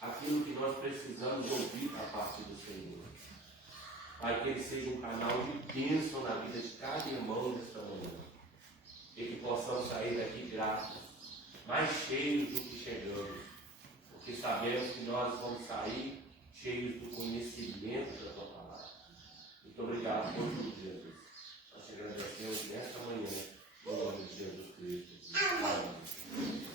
aquilo que nós precisamos ouvir a partir do Senhor. Pai, que Ele seja um canal de bênção na vida de cada irmão nesta manhã. E que possamos sair daqui gratos, mais cheios do que chegamos. Porque sabemos que nós vamos sair cheios do conhecimento da Tua palavra. Muito obrigado por tudo, Jesus. Nós te agradecemos nesta manhã, em nome de Jesus Cristo. Amém.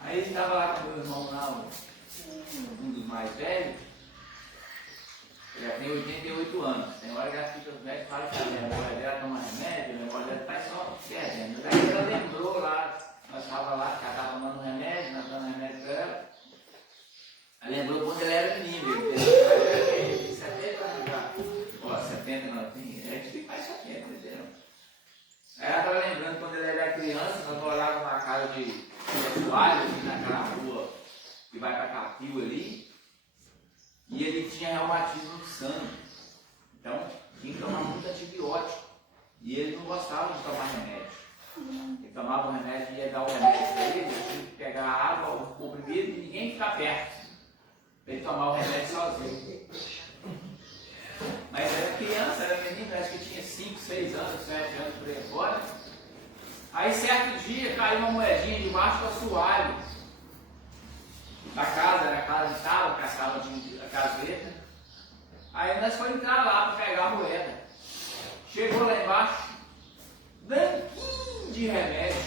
Aí ele estava lá com o meu irmão lá, um dos mais velhos, ele já tem 88 anos. Tem hora que ela fica velha e fala que a memória dela toma remédio, a memória dela está só perdendo. Daí ela lembrou lá, nós estávamos lá, que ela estava tomando remédio, nós dando remédio para ela. Ela lembrou quando ele era menino, ele tem 70 anos já. Ó, 70 não, tem, a gente faz 70, entendeu? Aí ela estava lembrando quando ele era criança, nós morávamos na casa de toalha, assim, naquela rua que vai para Capil ali, e ele tinha reumatismo no sangue, então tinha que tomar muito antibiótico, e ele não gostava de tomar remédio. Ele tomava o remédio e ia dar o remédio para ele, tinha que pegar a água, o comprimido e ninguém ficar perto, para ele tomar o remédio sozinho. Mas era criança, era menino, acho que tinha 5, 6 anos, 7 anos por aí fora. Aí certo dia caiu uma moedinha debaixo do assoalho da casa, era a casa de sala, que a sala tinha a caseta. Aí nós fomos entrar lá para pegar a moeda. Chegou lá embaixo, branquinho de remédio.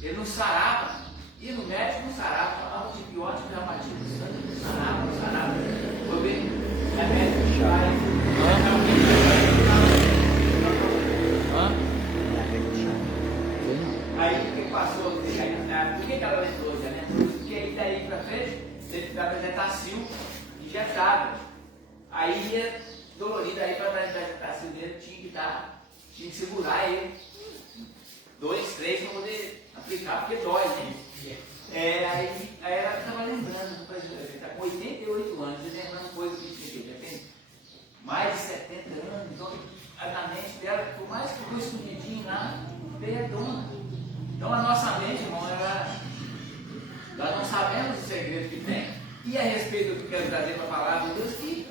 Ele não sarava, ia no médico, não sarava, tomava antibiótico, reumatismo no sangue, não sarava, não sarava. Vou ver, remédio chá. Aí o que passou? Por que ela lembrou? Já lembrou? Porque aí daí pra frente, ele ficava Zetacil injetável. Aí ia dolorido, aí para dar Zetacil dele tinha que segurar ele. 2, 3 para poder aplicar, porque dói, né? Aí ela estava lembrando, ele está com 88 anos, ele lembrando coisas que já tem mais de 70 anos, então na mente dela, por mais que ficou escondidinho lá, veio a dona. Então a nossa mente, irmão, nós não sabemos o segredo que tem. E a respeito do que eu quero trazer para a palavra de Deus, que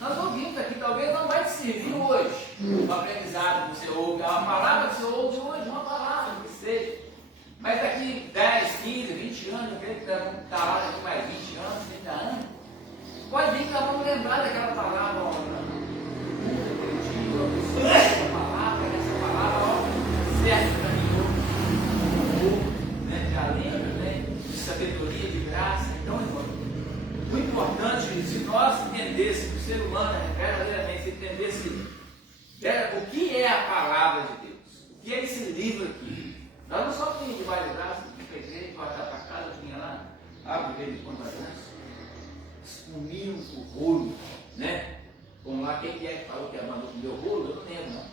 nós ouvimos aqui, talvez não vai te servir hoje. O aprendizado que você ouve, a palavra que você ouve hoje, de Deus. O que é esse livro aqui? Nós não só tínhamos debaixo de braço, tinha para a igreja, guardar para casa, tinha lá, abre ele quando nós comíamos o rolo, né? Como lá, quem é que falou que mandou comer o rolo? Eu não lembro, não.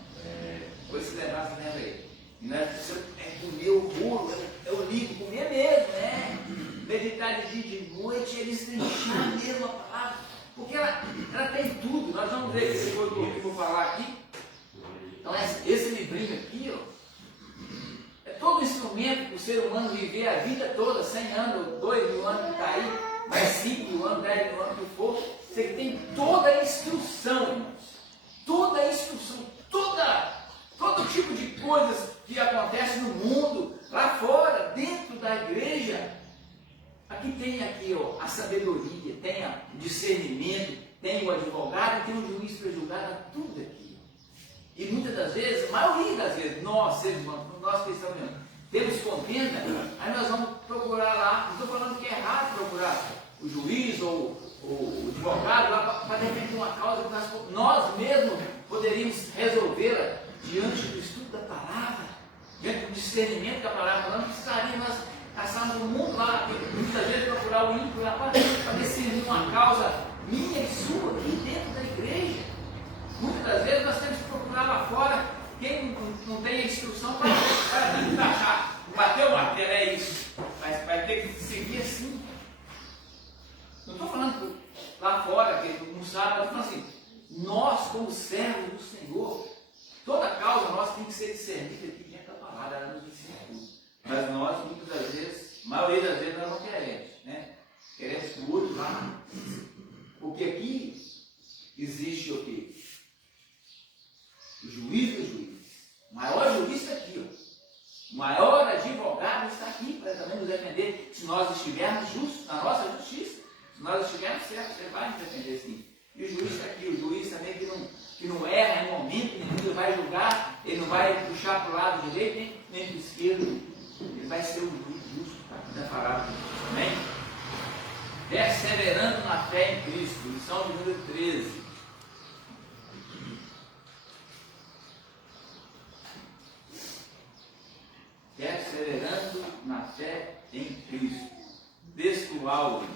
Depois se lembrar, você lembra aí. E nós comer o rolo, eu ligo, comer mesmo, né? Meditar de dia e de noite, eles trinchar mesmo a palavra, porque ela tem tudo. Nós vamos ver esse coisa que eu vou falar aqui. Então, esse livrinho aqui, ó, é todo um instrumento para o ser humano viver a vida toda, 100 anos, 2 mil anos que está aí, mais 5 mil anos, 10 mil anos que for. Você tem toda a instrução, irmãos. Toda a instrução, todo tipo de coisas que acontecem no mundo, lá fora, dentro da igreja. Aqui tem ó, a sabedoria, tem o discernimento, tem o advogado, tem o juiz para julgar, tudo aqui. E muitas das vezes, a maioria das vezes, nós, seres humanos, nós cristãos mesmo, temos contenda, aí nós vamos procurar lá. Não estou falando que é errado procurar o juiz ou o advogado lá para defender uma causa que nós mesmos poderíamos resolvê-la diante do estudo da palavra, diante do discernimento da palavra. Nós não precisaríamos nós passarmos no mundo lá, muitas vezes procurar o ímpio lá para decidir uma causa minha e sua aqui dentro da igreja. Muitas das vezes nós temos que procurar lá fora quem não tem a instrução para achar, bater o martelo, é isso, mas vai ter que seguir assim. Não estou falando lá fora, que não sabe, eu estou falando assim, nós como servos do Senhor, toda causa nossa tem que ser discernida aqui dentro da palavra, ela nos ensina tudo. Mas nós, muitas das vezes, a maioria das vezes, nós não queremos, né? Queremos o outro lá. Porque aqui existe o quê? O juiz dos juízes. O maior juiz está aqui, ó. O maior advogado está aqui para também nos defender, se nós estivermos justos, na nossa justiça. Se nós estivermos certos, ele vai nos defender sim. E o juiz está aqui, o juiz também que não erra em momento nenhum, ele vai julgar, ele não vai puxar para o lado direito nem para o esquerdo. Ele vai ser o juiz justo da palavra de Deus. Amém? Perseverando na fé em Cristo, lição de número 13. Perseverando na fé em Cristo. Texto áureo.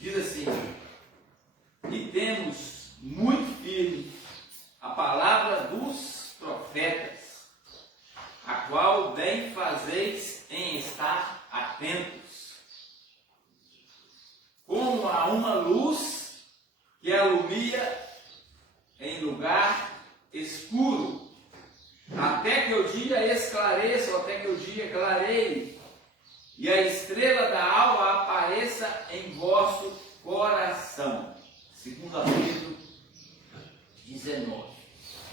Diz assim: e temos muito firme a palavra dos profetas, a qual bem fazeis em estar atentos, como a uma luz que alumia em lugar escuro, até que o dia esclareça, ou até que o dia clareie, e a estrela da alva apareça em vosso coração. 2 Pedro 19.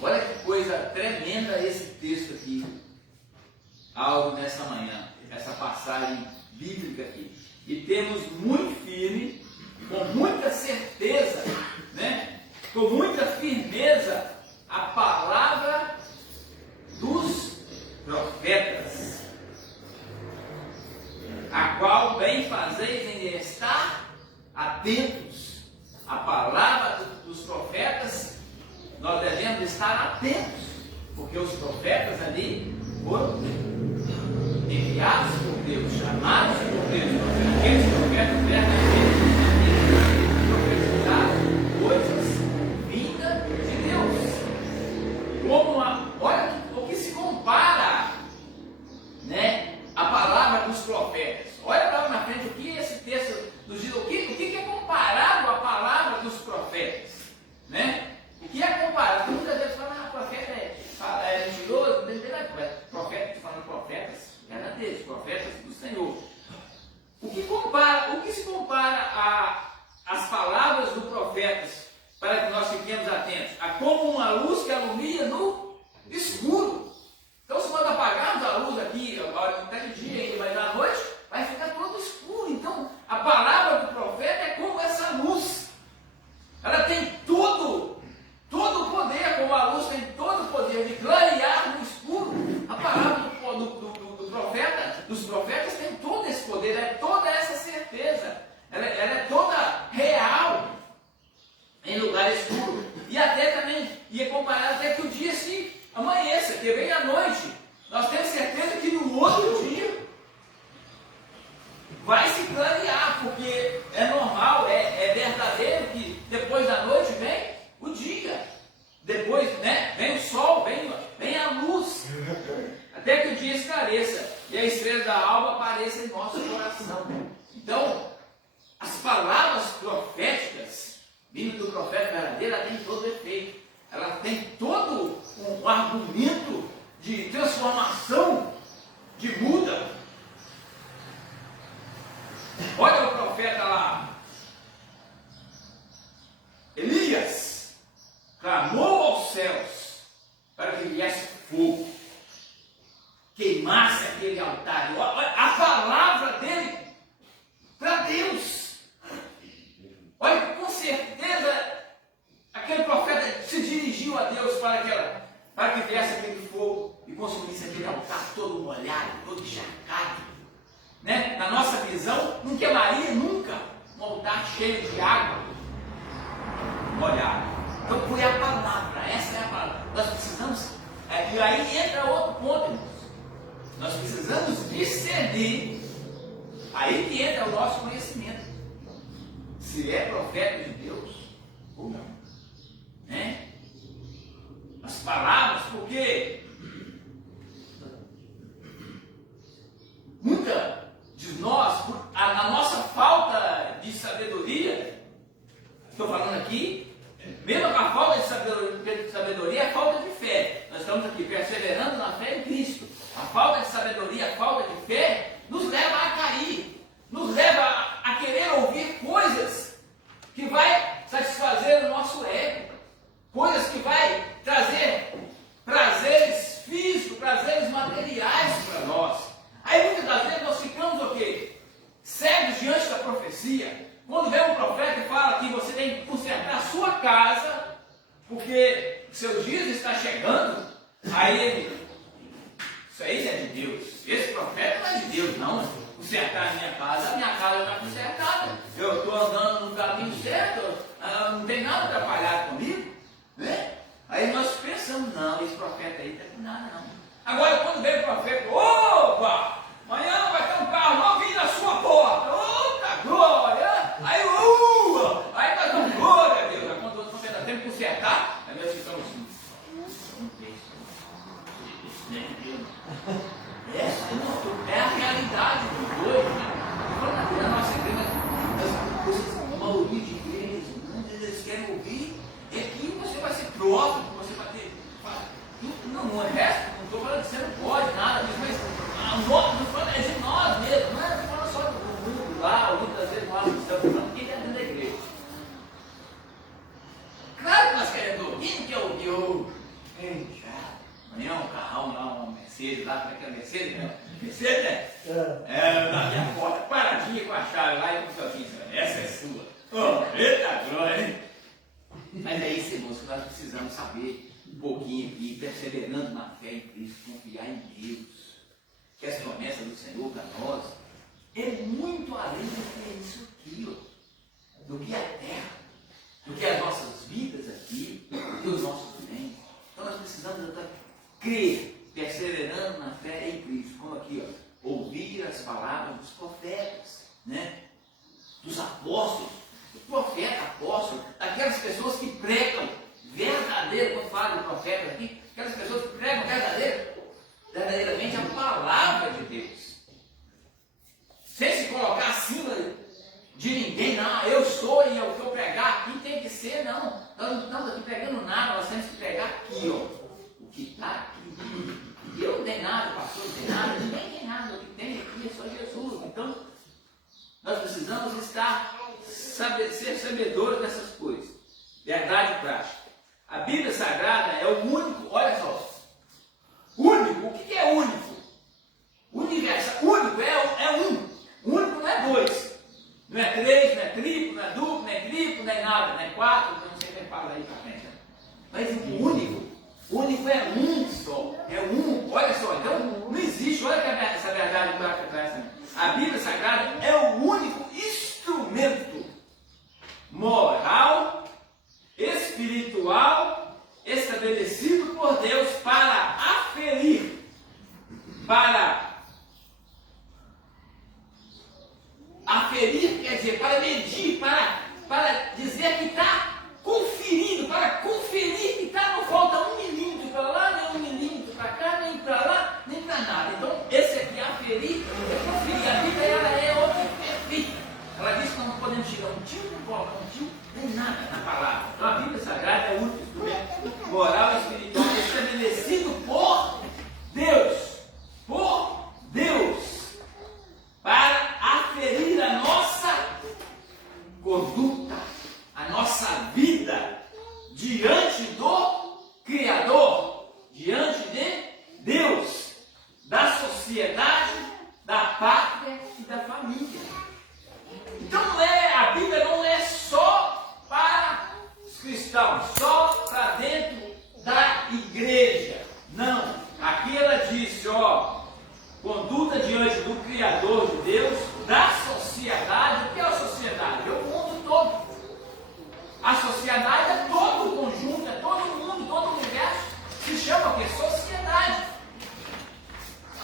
Olha que coisa tremenda esse texto aqui, algo nessa manhã, essa passagem bíblica aqui. E temos muito firme, com muita certeza, né? Com muita firmeza, a palavra dos profetas, a qual bem fazeis em estar atentos. A palavra dos profetas, nós devemos estar atentos, porque os profetas ali foram enviados por Deus, chamados por Deus, aqueles profetas verdadeiros, profetizaram coisas vindas de Deus. Olha o que se compara, né, a palavra dos profetas. Olha lá na frente o que esse texto nos diz, o que é comparado à palavra dos profetas, né? O que é comparado? Porque muitas vezes fala, profeta é mentiroso, profeta, falando profetas verdadeiros, profetas do Senhor. O que se compara às palavras dos profetas, para que nós fiquemos atentos? A como uma luz que alumia no escuro. Então, se nós apagarmos a luz aqui, agora até de dia ainda, mas à noite, vai ficar todo escuro. Então, a palavra do profeta é como essa luz. Ela tem todo o poder, como a luz tem todo o poder de clarear no escuro. A palavra dos profetas tem todo esse poder, é toda essa certeza. Ela é toda porque vem à noite, nós temos certeza que no outro dia vai se clarear, porque é normal, é verdadeiro que depois da noite vem o dia, depois, né, vem o sol, vem a luz, até que o dia esclareça e a estrela da alva apareça em nosso coração. Então, as palavras proféticas, vindo do profeta verdadeiro, ela tem todo efeito, ela tem todo um argumento de transformação, de muda. Olha o profeta lá, Elias clamou aos céus para que viesse fogo, queimasse aquele altar. Olha a palavra dele para Deus. Olha, com certeza aquele profeta se dirigiu a Deus para que viesse aquele fogo e consumisse aquele altar todo molhado, todo encharcado. Né? Na nossa visão, não queimaria nunca um altar cheio de água molhada. Então foi a palavra, essa é a palavra. Nós precisamos, e aí entra outro ponto, irmãos. Nós precisamos discernir, aí que entra o nosso conhecimento, se é profeta de Deus ou não. Né? As palavras, porque muita de nós, a nossa falta de sabedoria, estou falando aqui, mesmo com a falta de sabedoria, a falta de fé. Nós estamos aqui perseverando na fé em Cristo. A falta de sabedoria, a falta de fé, nos leva a cair, nos leva a querer ouvir coisas que vai satisfazer o nosso ego, coisas que vai trazer prazeres físicos, prazeres materiais para nós. Aí muitas das vezes nós ficamos o quê? Cegos diante da profecia. Quando vem um profeta e fala que você tem que consertar a sua casa, porque seu dia está chegando, aí ele, isso aí é de Deus. Esse profeta não é de Deus, não. Consertar a minha casa está consertada. Eu estou andando no caminho certo, não tem nada atrapalhado comigo. Né? Aí nós pensamos, não, esse profeta aí não está com nada, não. Agora, quando vem o profeta, opa, amanhã vai ter um carro novinho na sua porta, outra glória, aí nós damos glória a Deus. Aí quando o outro profeta tem que consertar, aí nós ficamos assim, essa é a realidade dos dois, né? Na nossa igreja, a maioria de igrejas, eles querem ouvir, é que você vai ser próximo, você vai ter. Não é resto, não estou falando que você não pode nada disso, mas é de nós mesmos, não é falando só do mundo lá, ou muitas vezes nós estamos falando quem está dentro da igreja. Claro que nós queremos ouvir, quem quer ouvir? Amanhã um carrão lá, uma Mercedes lá, como é que é a Mercedes, né? Mercedes, né? Na minha porta, paradinha com a chave lá, e com o assim, essa é sua. Eita glória, hein? Mas é isso, irmãos, que nós precisamos saber um pouquinho aqui, perseverando na fé em Cristo, confiar em Deus, que as promessas do Senhor para nós é muito além do que é isso aqui, ó, do que a terra, do que as nossas vidas aqui, do que os nossos bens. Então nós precisamos crer, perseverando na fé em Cristo, como aqui, ó, ouvir as palavras dos profetas, né? Dos apóstolos, do profeta, apóstolo, daquelas pessoas que pregam verdadeiro, quando fala de profetas aqui, aquelas pessoas que pregam verdadeiramente a palavra de Deus, sem se colocar acima de ninguém. Não, eu sou e o que eu pregar aqui tem que ser, não, nós não estamos aqui pregando nada, nós temos que pregar aqui, ó, o que está aqui. Eu não tenho nada, o pastor não tem nada, ninguém tem nada, o que tem aqui é só Jesus. Então nós precisamos ser sabedores dessas coisas, verdade prática. A Bíblia Sagrada é o único, olha só, único. O que é único? Universal. Único é um. Único não é dois. Não é três, não é triplo, não é duplo, não é triplo, não é nada, não é quatro, não sei quem fala aí pra frente. Mas o único é um só. É um. Olha só, então não existe, olha essa verdade que vai atrás também. A Bíblia Sagrada é o único instrumento moral, espiritual, estabelecido por Deus para para aferir, quer dizer, para medir, para dizer que está conferindo, para conferir que está, não falta 1 milímetro para lá, nem 1 milímetro para cá, nem para lá, nem para nada. Então, esse aqui, aferir, é conferir. A Bíblia, ela é outra perfeita. Ela diz que não podemos tirar um tio, não colocar um tio, nem nada na palavra. Então, a Bíblia Sagrada é o único instrumento moral e espiritual estabelecido por Deus. Por Deus. Para aferir a nossa conduta, a nossa vida diante do Criador, diante de Deus, da sociedade, da pátria e da família. Então a Bíblia não é só para os cristãos, só para dentro da igreja. Não, aqui ela disse, conduta diante do Criador de Deus, da sociedade. O que é a sociedade? É o mundo todo. A sociedade é todo o conjunto, é todo o mundo, todo o universo. Se chama o quê? Sociedade.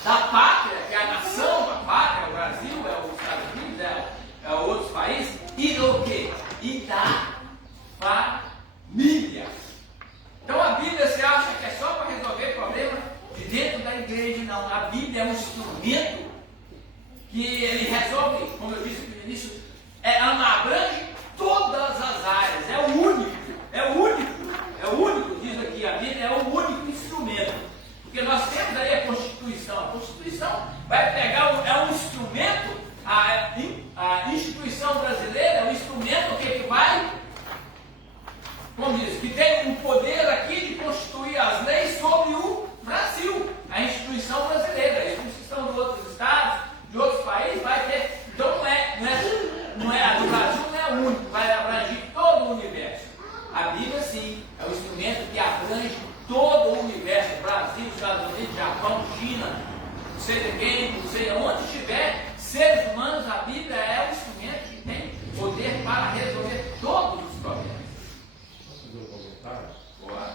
Da pátria, que é a nação, a pátria, o Brasil, é os Estados Unidos, é outros países. E do quê? E da família. Então a Bíblia, você acha que é só para resolver problema de dentro da igreja? Não. A Bíblia é um instrumento que ele resolve, como eu disse no início, ela abrange todas as áreas. É o único, diz aqui a Bíblia, é o único instrumento. Porque nós temos aí a Constituição. A Constituição vai pegar, é um instrumento, a instituição brasileira é um instrumento que vai, como diz, que tem um poder aqui de constituir as leis sobre o Brasil. A instituição brasileira, a instituição de outros estados, de outros países, vai ter. Então a do Brasil não é único, vai abranger todo o universo. A Bíblia sim, é um instrumento que abrange todo o universo, Brasil, Estados Unidos, Japão, China, não sei de quem, não sei onde estiver, seres humanos, a Bíblia é um instrumento que tem poder para resolver todos os problemas. Posso fazer um comentário? Boa.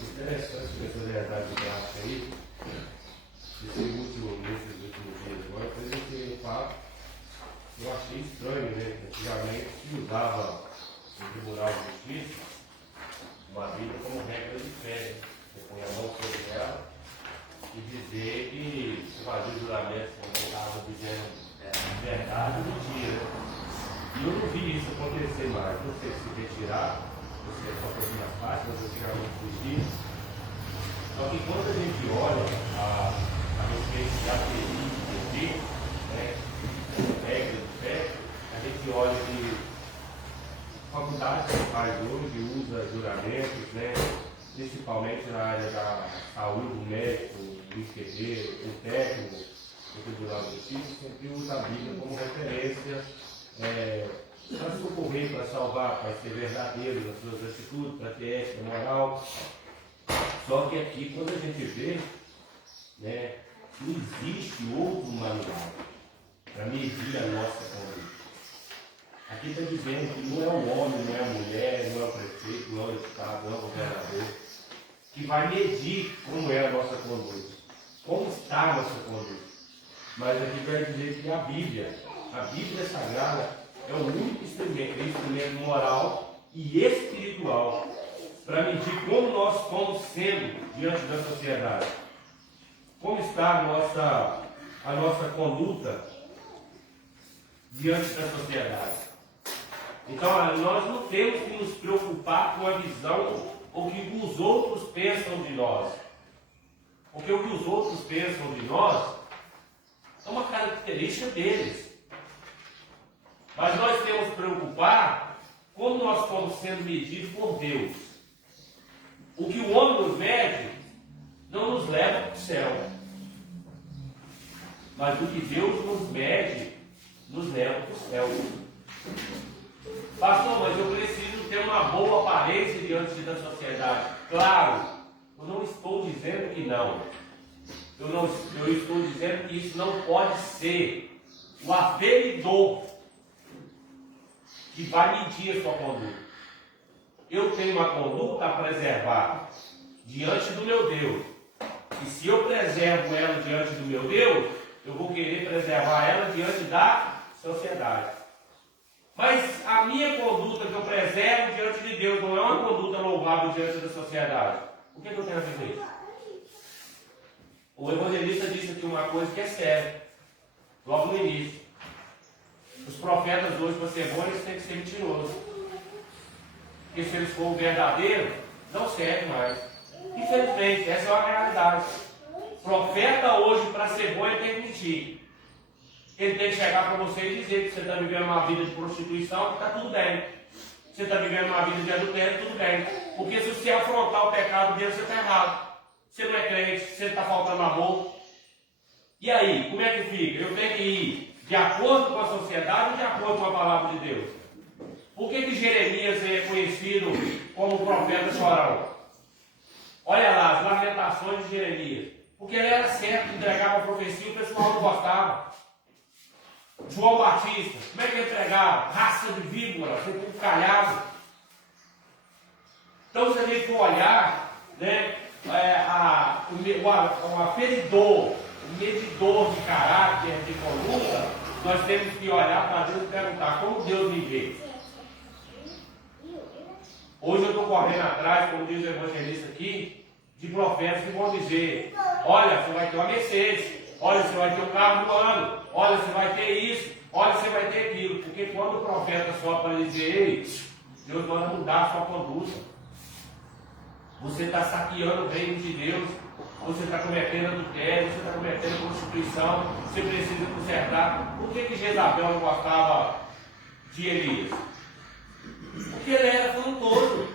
Interessante essa verdade do braço aí. Esse último, nesses últimos dias agora, presenciei um fato. Eu achei estranho, né? Antigamente se usava no Tribunal de Justiça uma Bíblia como regra de fé. Você põe a mão sobre ela e dizer que se fazia o juramento como estava dizendo verdade ou mentira. E eu não vi isso acontecer mais. Não sei se retirar, não sei se só foi minha parte, mas antigamente existia. Só que quando a gente olha a respeito de aferir, de né, regra de fé, a gente olha que faculdade que faz hoje usa juramentos, né, principalmente na área da saúde, o médico, o enfermeiro, o técnico, o Tribunal de Justiça, sempre usa a Bíblia como referência para socorrer, para salvar, para ser verdadeiro nas suas atitudes, para ter ética, moral. Só que aqui, quando a gente vê, né, não existe outro manual para medir a nossa conduta. Aqui está dizendo que não é o homem, não é a mulher, não é o prefeito, não é o Estado, não é o governador, que vai medir como é a nossa conduta, como está a nossa conduta. Mas aqui vai dizer que a Bíblia Sagrada, é o único instrumento moral e espiritual para medir como nós estamos sendo diante da sociedade. Como está a nossa conduta diante da sociedade. Então, nós não temos que nos preocupar com a visão ou o que os outros pensam de nós. Porque o que os outros pensam de nós é uma característica deles. Mas nós temos que preocupar como nós estamos sendo medidos por Deus. O que o homem nos mede não nos leva para o céu. Mas o que Deus nos mede nos leva para o céu. Pastor, mas eu preciso ter uma boa aparência diante da sociedade. Claro, eu não estou dizendo que não. Eu estou dizendo que isso não pode ser o aferidor que vai medir a sua conduta. Eu tenho uma conduta a preservar diante do meu Deus. E se eu preservo ela diante do meu Deus, eu vou querer preservar ela diante da sociedade. Mas a minha conduta que eu preservo diante de Deus não é uma conduta louvável diante da sociedade. O que eu tenho a dizer? O evangelista disse aqui uma coisa que é séria, logo no início. Os profetas hoje, para ser bons, eles têm que ser mentirosos. Porque se eles forem verdadeiros, não serve mais. Infelizmente, essa é uma realidade. Profeta hoje, para ser bom, ele tem que mentir. Ele tem que chegar para você e dizer que você está vivendo uma vida de prostituição, que está tudo bem. Você está vivendo uma vida de adultério, tudo bem. Porque se você afrontar o pecado dele, você está errado. Você não é crente, você está faltando amor. E aí, como é que fica? Eu tenho que ir de acordo com a sociedade ou de acordo com a palavra de Deus? Por que Jeremias é conhecido como o profeta chorão? Olha lá, as lamentações de Jeremias. Porque ele era certo, entregava a profecia e o pessoal não gostava. João Batista, como é que ele pregava? Raça de víbora, foi tudo calhado. Então, se a gente for olhar, né, o aferidor, o medidor de caráter, de conduta, nós temos que olhar para Deus e perguntar como Deus me vê. Hoje eu estou correndo atrás, como diz o evangelista aqui, de profetas que vão dizer: olha, você vai ter uma Mercedes. Olha, você vai ter o carro do ano. Olha, você vai ter isso. Olha, você vai ter aquilo. Porque quando o profeta sobe para dizer: ei, Deus manda mudar a sua conduta. Você está saqueando o reino de Deus. Você está cometendo adultério. Você está cometendo prostituição. Você precisa consertar. Por que Jezabel não gostava de Elias? Porque ele era afrontoso.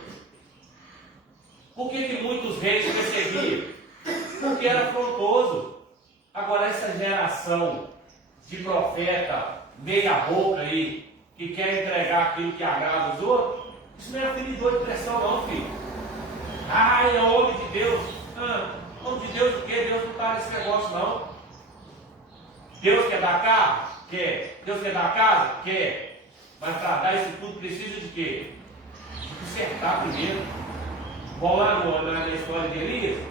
Por que muitos reis perseguiam? Porque era afrontoso. Agora, essa geração de profeta meia boca aí, que quer entregar aquilo que agrada os outros, isso não é aferidor de pressão não, filho. Ai, é homem de Deus. Homem de Deus o quê? Deus não está nesse negócio não. Deus quer dar carro? Quer. Deus quer dar casa? Quer. Mas para dar isso tudo precisa de quê? De consertar primeiro. Vamos lá na história de Elias.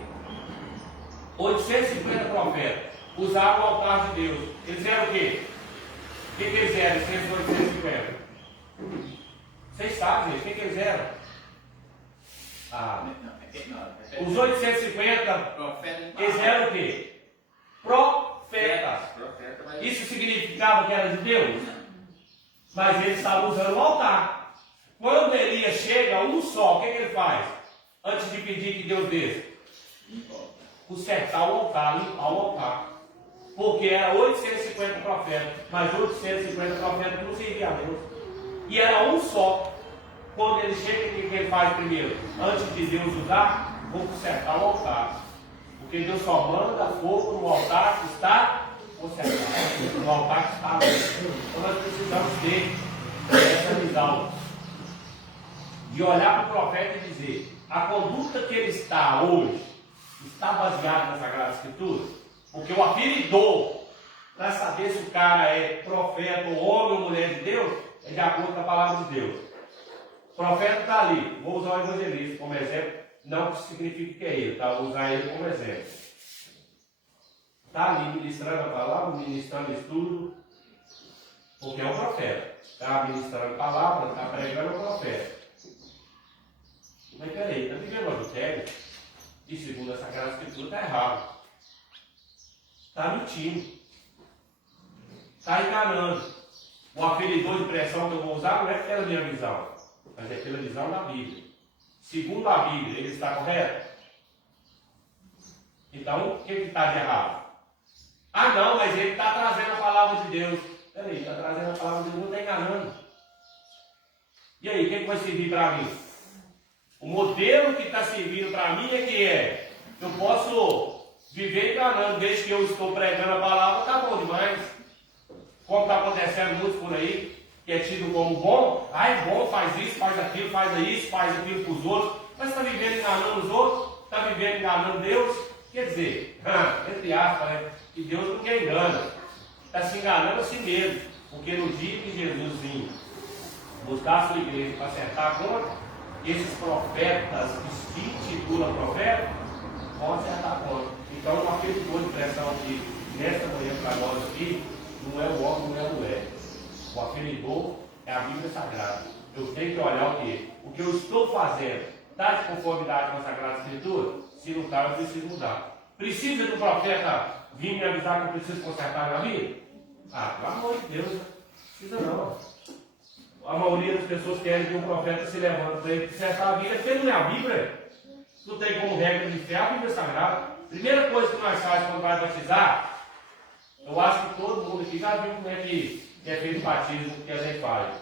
850 profetas usavam o altar de Deus. Eles eram o quê? O que eles eram, esses 850? Vocês sabem, gente, o que eles eram? Os 850, eles eram o quê? Profetas. Isso significava que era de Deus? Mas eles estavam usando o altar. Quando Elias chega, um só, o que ele faz? Antes de pedir que Deus desça? Consertar o altar, limpar o altar. Porque era 850 profetas, mas 850 profetas não serviam a Deus. E era um só. Quando ele chega, o que ele faz primeiro? Antes de Deus usar, vou consertar o altar. Porque Deus só manda fogo no altar que está consertado. No altar que está limpo. Então nós precisamos ter essa visão. De olhar para o profeta e dizer: a conduta que ele está hoje está baseada na Sagrada Escritura? Porque o aferidor, para saber se o cara é profeta, ou homem ou mulher de Deus, é de acordo com a palavra de Deus. O profeta está ali. Vou usar o evangelista como exemplo. Não significa que é ele, tá? Vou usar ele como exemplo. Está ali ministrando a palavra, ministrando estudo, porque é um profeta. Está ministrando a palavra, está pregando o profeta. Mas peraí, está vivendo adultério? E segundo a Sagrada Escritura está errado. Está mentindo. Está enganando. O aferidor de pressão que eu vou usar não é pela minha visão, mas é pela visão da Bíblia. Segundo a Bíblia, ele está correto? Então, o que está de errado? Ah não, mas ele está trazendo a palavra de Deus. Peraí, está trazendo a palavra de Deus, não está enganando. E aí, o que vai servir para mim? O modelo que está servindo para mim é que eu posso viver enganando, desde que eu estou pregando a palavra, está bom demais. Como está acontecendo muito por aí, que é tido como bom, é bom, faz isso, faz aquilo para os outros, mas está vivendo enganando os outros, está vivendo enganando Deus. Quer dizer, entre aspas, né, que Deus não quer engana, está se enganando a si mesmo, porque no dia que Jesus vinha buscar a sua igreja para acertar a conta, esses profetas que se intitulam profetas vão acertar a conta. Então aqui, nesta manhã para nós aqui, não é o homem, não é a mulher. O aferidor é a Bíblia Sagrada. Eu tenho que olhar o quê? O que eu estou fazendo está de conformidade com a Sagrada Escritura? Se não está, eu preciso mudar. Precisa do profeta vir me avisar que eu preciso consertar a minha vida? Ah, pelo amor de Deus, não precisa não. A maioria das pessoas querem que o profeta se levante para ele consertar a vida, porque não é a Bíblia. Não tem como regra de fé a Bíblia Sagrada. Primeira coisa que nós fazemos quando vai batizar, eu acho que todo mundo aqui já viu como é que é feito o batismo que a gente faz.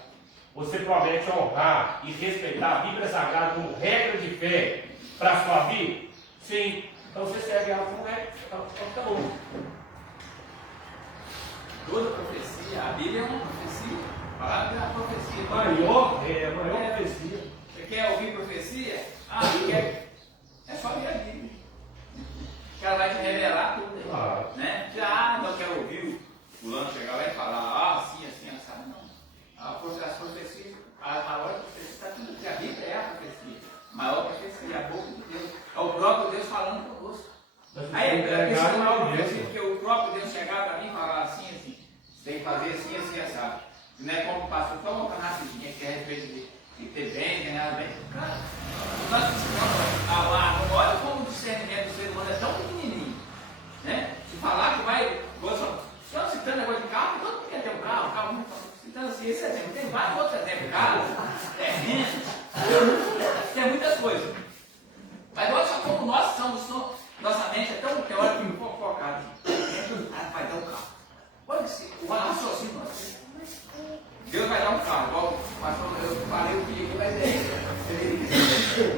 Você promete honrar e respeitar a Bíblia Sagrada como regra de fé para a sua vida? Sim. Então você segue ela como regra. Então tá bom. Toda profecia, a Bíblia é uma profecia. A palavra é uma profecia. Maior profecia. Você quer ouvir profecia? É só ler a Bíblia. Que ela vai te revelar tudo. Né? Não quero ouvir o fulano chegar lá e falar, assim, sabe? Não. As profecias, a maior profecia está tudo aqui. A Bíblia é a profecia. A maior profecia, a boca de Deus. É o próprio Deus falando conosco. Aí é a maior profecia, porque o próprio Deus chegar para mim e falar assim, você tem que fazer assim, assado. Não é como o pastor, só uma rapidinha que é a respeito de ter bem, ganhar bem. Cara, nós precisamos, olha como o discernimento do ser humano é tão pequenininho. Né? Se falar que vai. Estamos citando negócio de carro, todo mundo quer ter um carro, citando assim, esse exemplo. Tem vários outros exemplos, carros, terrenos, tem muitas coisas. Mas olha só como nós somos, nossa mente é tão teórica e focada. Vai dar um carro. Olha o raciocínio assim. Deus vai dar um carro, igual o pastor, eu falei o que vai ter.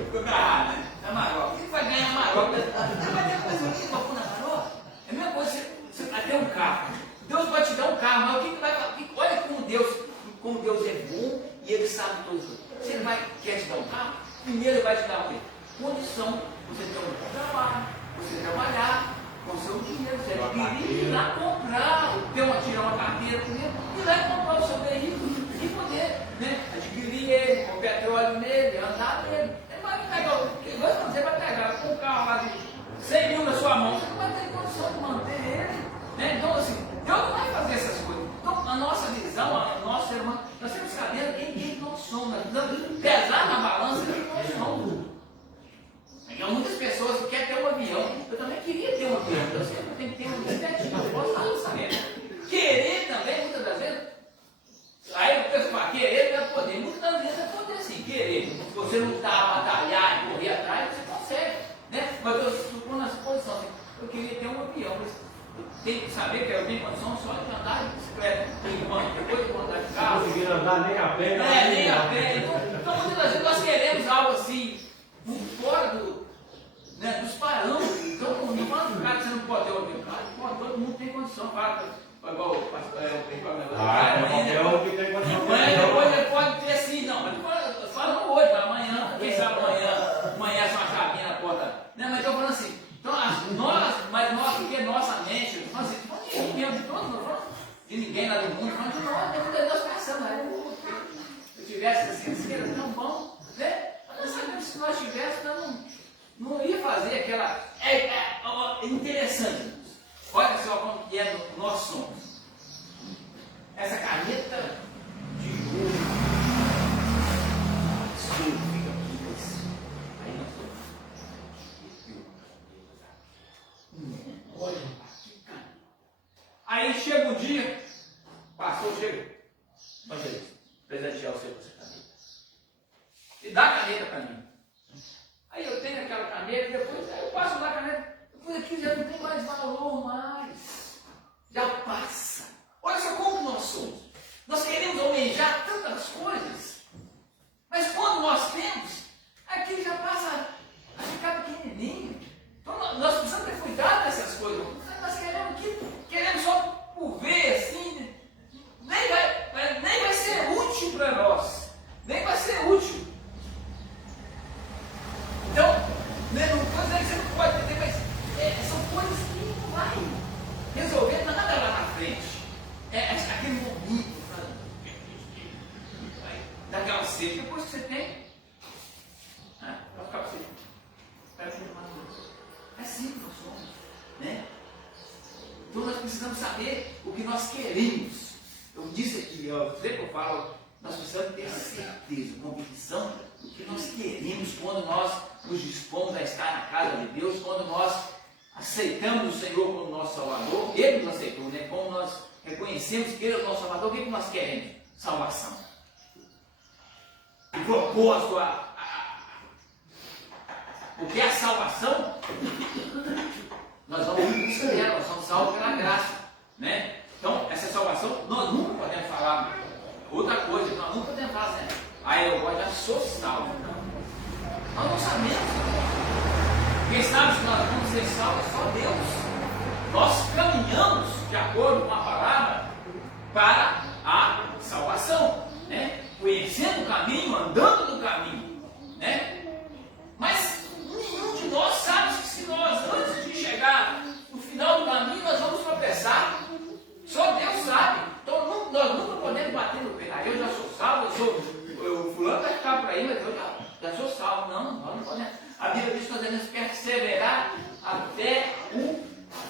Ficou agarrado, né? A marota. Quem vai ganhar a marota? Você vai ter coisa aqui para pôr na marota? É a mesma coisa, você vai ter um carro. Deus vai te dar um carro, mas o que vai fazer? Olha como Deus é bom e Ele sabe tudo. Se Ele quer te dar um carro, primeiro Ele vai te dar o quê? Condição, você ter um bom trabalho, você trabalhar com o seu dinheiro, você adquirir, ir lá comprar, tirar uma carteira primeiro, ir lá e comprar o seu veículo e poder, né, adquirir ele, com petróleo nele, andar nele. Ele vai pegar, você vai pegar com um carro lá de 100 mil na sua mão, você não vai ter condição de manter ele. Né? Então, assim, Deus não vai fazer essas coisas. Então, a nossa visão, o nosso ser humano, nós temos que saber quem nós somos, nós precisamos pesar na balança quem nós somos. Há muitas pessoas que querem ter um avião. Eu também queria ter um avião. Eu sempre tenho que ter uma expectativa. Eu posso falar isso mesmo. Querer também, muitas das vezes. Aí o pessoal fala, querer não é poder. Muitas das vezes é poder sim, querer. Se você lutar, batalhar e correr atrás, você consegue. Né? Mas eu estou nessa posição. Assim, eu queria ter um avião. Mas eu tenho que saber que eu tenho condição só de andar de bicicleta. Depois de andar de carro. Não conseguindo andar nem a pé. Nem a pé. Então muitas das vezes nós queremos algo assim, fora dos parâmetros. Então, não fala do cara que você não pode ter o avião. Cara, todo mundo tem condição. Igual o pastor, qualquer um que tem condição. Depois ele pode ter sim, não. Mas fala hoje, amanhã, quem sabe amanhã é só uma chavinha na porta. Né? Mas eu falando assim, então, porque nossa mente, nós não de todos, não falamos de ninguém lá do mundo, mas de nós, muitas vezes nós pensamos, se eu tivesse assim, era tão bom, né? Mas sabemos que se nós tivéssemos, não ia fazer aquela. É interessante. Olha só como que nós somos. Essa caneta de ouro fica aqui. Aí nós somos. Olha, aí chega um dia, pastor chega. Olha, presentear o seu com essa caneta. E dá a caneta para mim. Aí eu tenho aquela caneta, depois eu passo lá a caneta, depois aqui já não tem mais valor mais. Já passa. Olha só como nós somos. Nós queremos almejar tantas coisas, mas quando nós temos, aquilo já passa a ficar pequenininho. Então nós precisamos ter cuidado dessas coisas. Nós queremos só por ver assim, nem vai ser útil para nós. Nem vai ser útil. Então, não estou dizendo que você não pode ter, mas são coisas que não vai resolver nada lá na frente. precisamos saber o que nós queremos. Eu disse aqui, eu sempre eu falo, nós precisamos ter certeza, convicção do que nós queremos quando nós nos dispomos a estar na casa de Deus, quando nós aceitamos o Senhor como nosso Salvador. Ele nos aceitou, né? Como nós reconhecemos que Ele é o nosso Salvador, o que nós queremos? Salvação. O propósito, o que é a salvação? Nós vamos em busca dela, nós somos salvos pela graça, né? Então, essa salvação, nós nunca podemos falar outra coisa, nós nunca podemos falar assim, eu já sou salvo. Nós não sabemos. Quem sabe se nós vamos ser salvos é só Deus. Nós caminhamos de acordo com a palavra para a salvação, né? Conhecendo o caminho, andando no caminho, né? Mas nenhum de nós sabe que se nós, antes de chegar no final do caminho, nós vamos tropeçar. Só Deus sabe. Então nós nunca podemos bater no pé. Eu já sou salvo, o fulano vai ficar por aí, mas eu já sou salvo. Não, nós não podemos. A Bíblia diz que nós devemos perseverar até o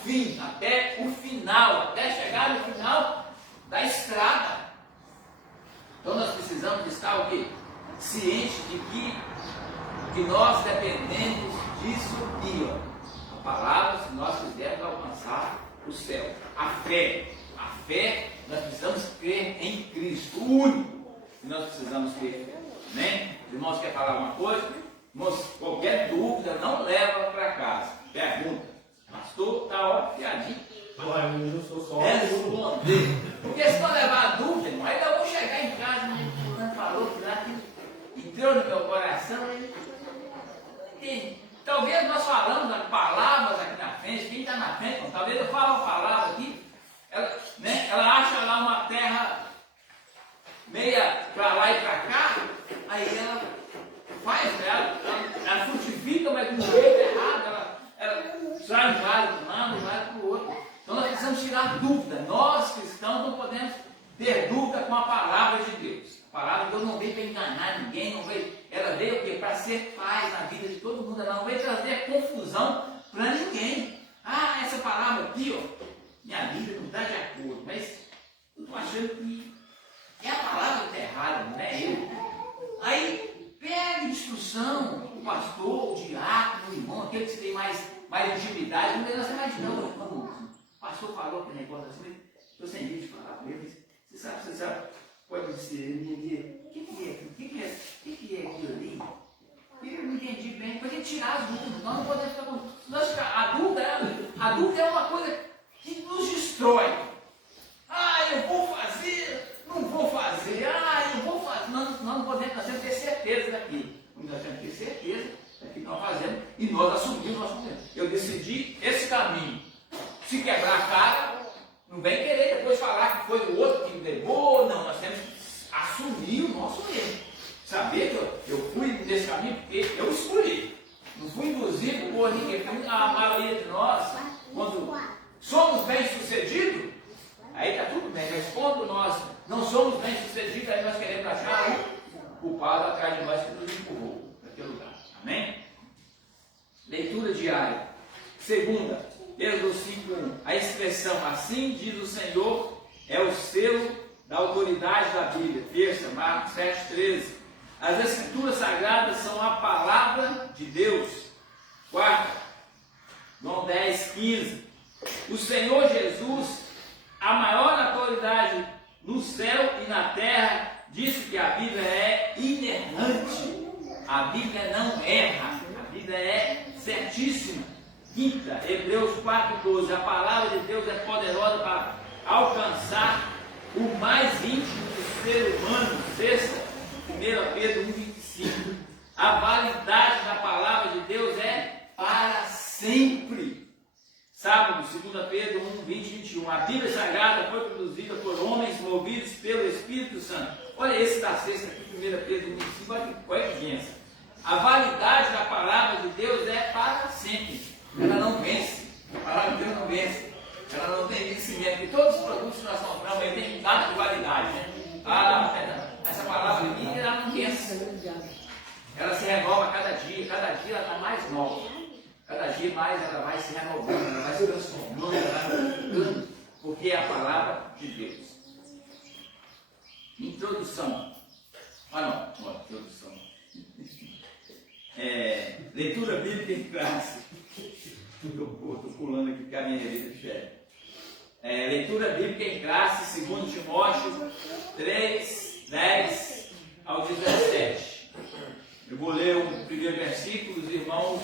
fim, até o final, até chegar no final da estrada. Então nós precisamos estar o quê? Cientes de que nós dependemos disso aqui, ó. A palavra, se nós quisermos alcançar o céu. A fé, nós precisamos crer em Cristo, o único que nós precisamos crer, né? Os irmãos querem falar alguma coisa? Irmãos, qualquer dúvida, não leva para casa. Pergunta. Pastor, está ó, piadinho. Eu sou só. Responder. Porque se não levar a dúvida, irmão, ainda vou chegar em casa, né? Fulano falou que lá que entrou no meu coração. E talvez nós falamos as palavras aqui na frente, quem está na frente, irmão, talvez eu fale uma palavra aqui, ela acha lá uma terra meia para lá e para cá, aí ela faz, ela frutifica, mas do jeito errado, ela traz um galho para um lado, um galho para o outro. Então nós precisamos tirar dúvida. Nós cristãos não podemos ter dúvida com a palavra de Deus. A palavra de Deus não veio para enganar ninguém, não veio, ela veio o quê? Para ser paz na vida de todo mundo, ela não veio trazer confusão para ninguém. Essa palavra aqui, ó, minha Bíblia não está de acordo, mas eu estou achando que é a palavra que está errada, não é eu. Aí pega instrução, o pastor, o diácono, o irmão, aquele que tem mais intimidade, não tem nada mais não, irmão. O pastor falou que negócio assim, estou sem jeito de falar com ele, você sabe, pode dizer, o que é aquilo ali? Eu não entendi bem, para tirar as dúvidas, nós não podemos ficar com... A dúvida é uma coisa que nos destrói. Eu vou fazer, não vou fazer, eu vou fazer. Nós não podemos, nós temos que ter certeza daquilo. Nós temos que ter certeza daquilo que nós fazemos e nós assumimos nosso momento. Eu decidi esse caminho. Se quebrar a cara, não vem querer depois falar que foi o outro que me levou. Não, nós temos que assumir o nosso erro. Saber que eu fui nesse caminho porque eu escolhi. Não fui induzido por ninguém. Porque a maioria de nós, quando somos bem-sucedidos, aí está tudo bem. Mas quando nós não somos bem-sucedidos, aí nós queremos achar o culpado atrás de nós que nos empurrou para aquele lugar. Amém? Leitura diária. Segunda, Êxodo 5:1. A expressão assim diz o Senhor é o selo da autoridade da Bíblia. Terça, Marcos 7:13. As Escrituras Sagradas são a palavra de Deus. Quarta, João 10:15. O Senhor Jesus, a maior autoridade no céu e na terra, disse que a Bíblia é inerrante. A Bíblia não erra. A Bíblia é certíssima. Quinta, Hebreus 4:12. A palavra de Deus é poderosa para alcançar o mais íntimo do ser humano. Sexta, 1 Pedro 1:25. A validade da palavra de Deus é para sempre. Sábado, 2 Pedro 1:20-21. A Bíblia Sagrada foi produzida por homens movidos pelo Espírito Santo. Olha esse da sexta aqui, 1 Pedro 1:25. Olha que benção. A validade da palavra de Deus é para sempre. Ela não vence. A palavra de Deus não vence. Ela não tem vencimento. E todos os produtos que nós compramos aí têm data de validade, né? Essa palavra aqui, ela não vence. Ela se renova a cada dia ela está mais nova. Cada dia mais ela vai se renovando, ela vai se transformando, ela vai ficando porque é a palavra de Deus. Introdução. Introdução. Leitura bíblica em classe. Estou pulando aqui porque a minha revista de fé. Leitura bíblica em classe, 2 Timóteo 3, 10 ao 17. Eu vou ler o primeiro versículo, os irmãos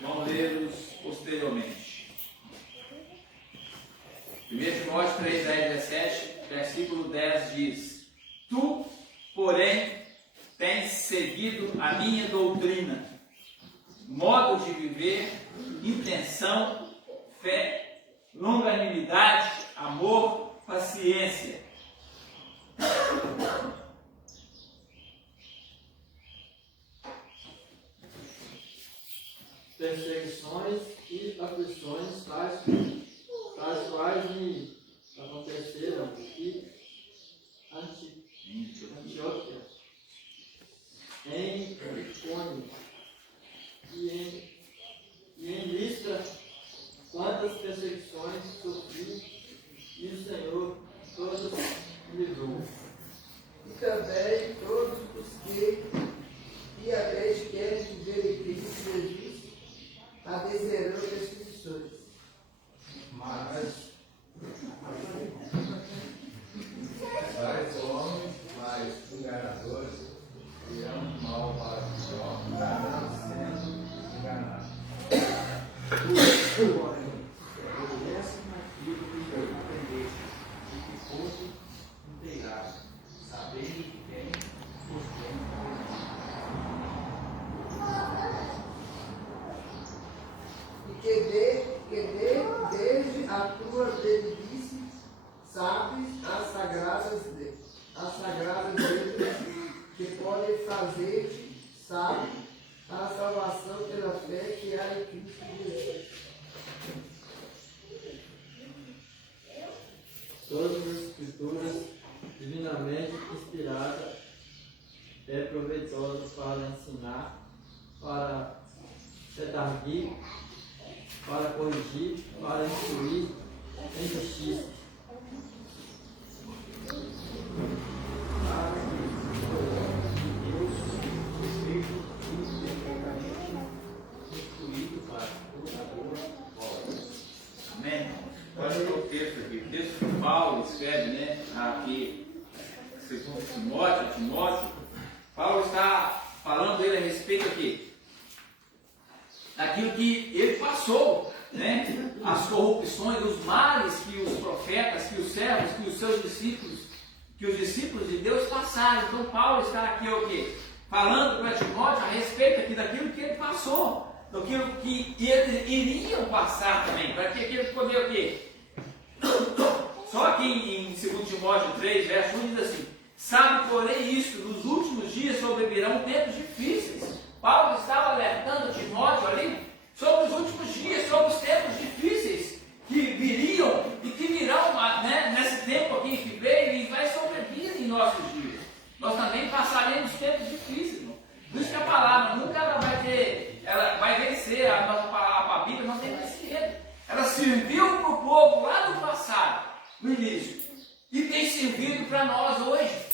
vão lê-los posteriormente. 1 Timóteo 3, 10, 17, versículo 10 diz: Tu, porém, tens seguido a minha doutrina, modo de viver, intenção, fé, longanimidade, amor, paciência. Perseguições e aflições tais quais me aconteceram em Antioquia, em Icônio e em Listra, quantas perseguições sofri, e o Senhor todos me livrou. E também todos os que piamente querem viver em Cristo Jesus padecerão perseguições. Mas vários homens, mais enganadores, irão mal para o pior, estarão sendo enganados. Porém, obedece naquilo que aprendeste, e que fosse inteirado, sabendo que quem os tem E que desde a tua velhice sabes as sagradas letras que podem fazer-te sábio para a salvação pela fé que há em Cristo Jesus. Todas as Escrituras, divinamente inspiradas, é proveitosa para ensinar, para redarguir, para corrigir, para instruir em justiça. Para que o de Deus seja perfeitamente instruído para toda a boa obra. Amém? Olha o texto aqui. O texto que Paulo escreve, né? Aqui, segundo Timóteo. Paulo está falando dele a respeito aqui daquilo que ele passou, né? As corrupções, os males que os profetas, que os servos, que os seus discípulos, que os discípulos de Deus passaram. Então Paulo está aqui o quê? Falando para Timóteo a respeito aqui daquilo que ele passou, daquilo que eles iriam passar também, para que aquilo poder o quê? Só aqui em 2 Timóteo 3, verso 1 diz assim: sabe, porém, isto, nos últimos dias sobrevirão tempos difíceis. Paulo estava alertando Timóteo ali sobre os últimos dias, sobre os tempos difíceis que viriam e que virão, né, nesse tempo aqui que veio e vai sobrevir em nossos dias. Nós também passaremos tempos difíceis, irmão. Por isso que a palavra nunca ela vai vencer, a nossa palavra, a Bíblia não tem vencido. Ela serviu para o povo lá no passado, no início, e tem servido para nós hoje.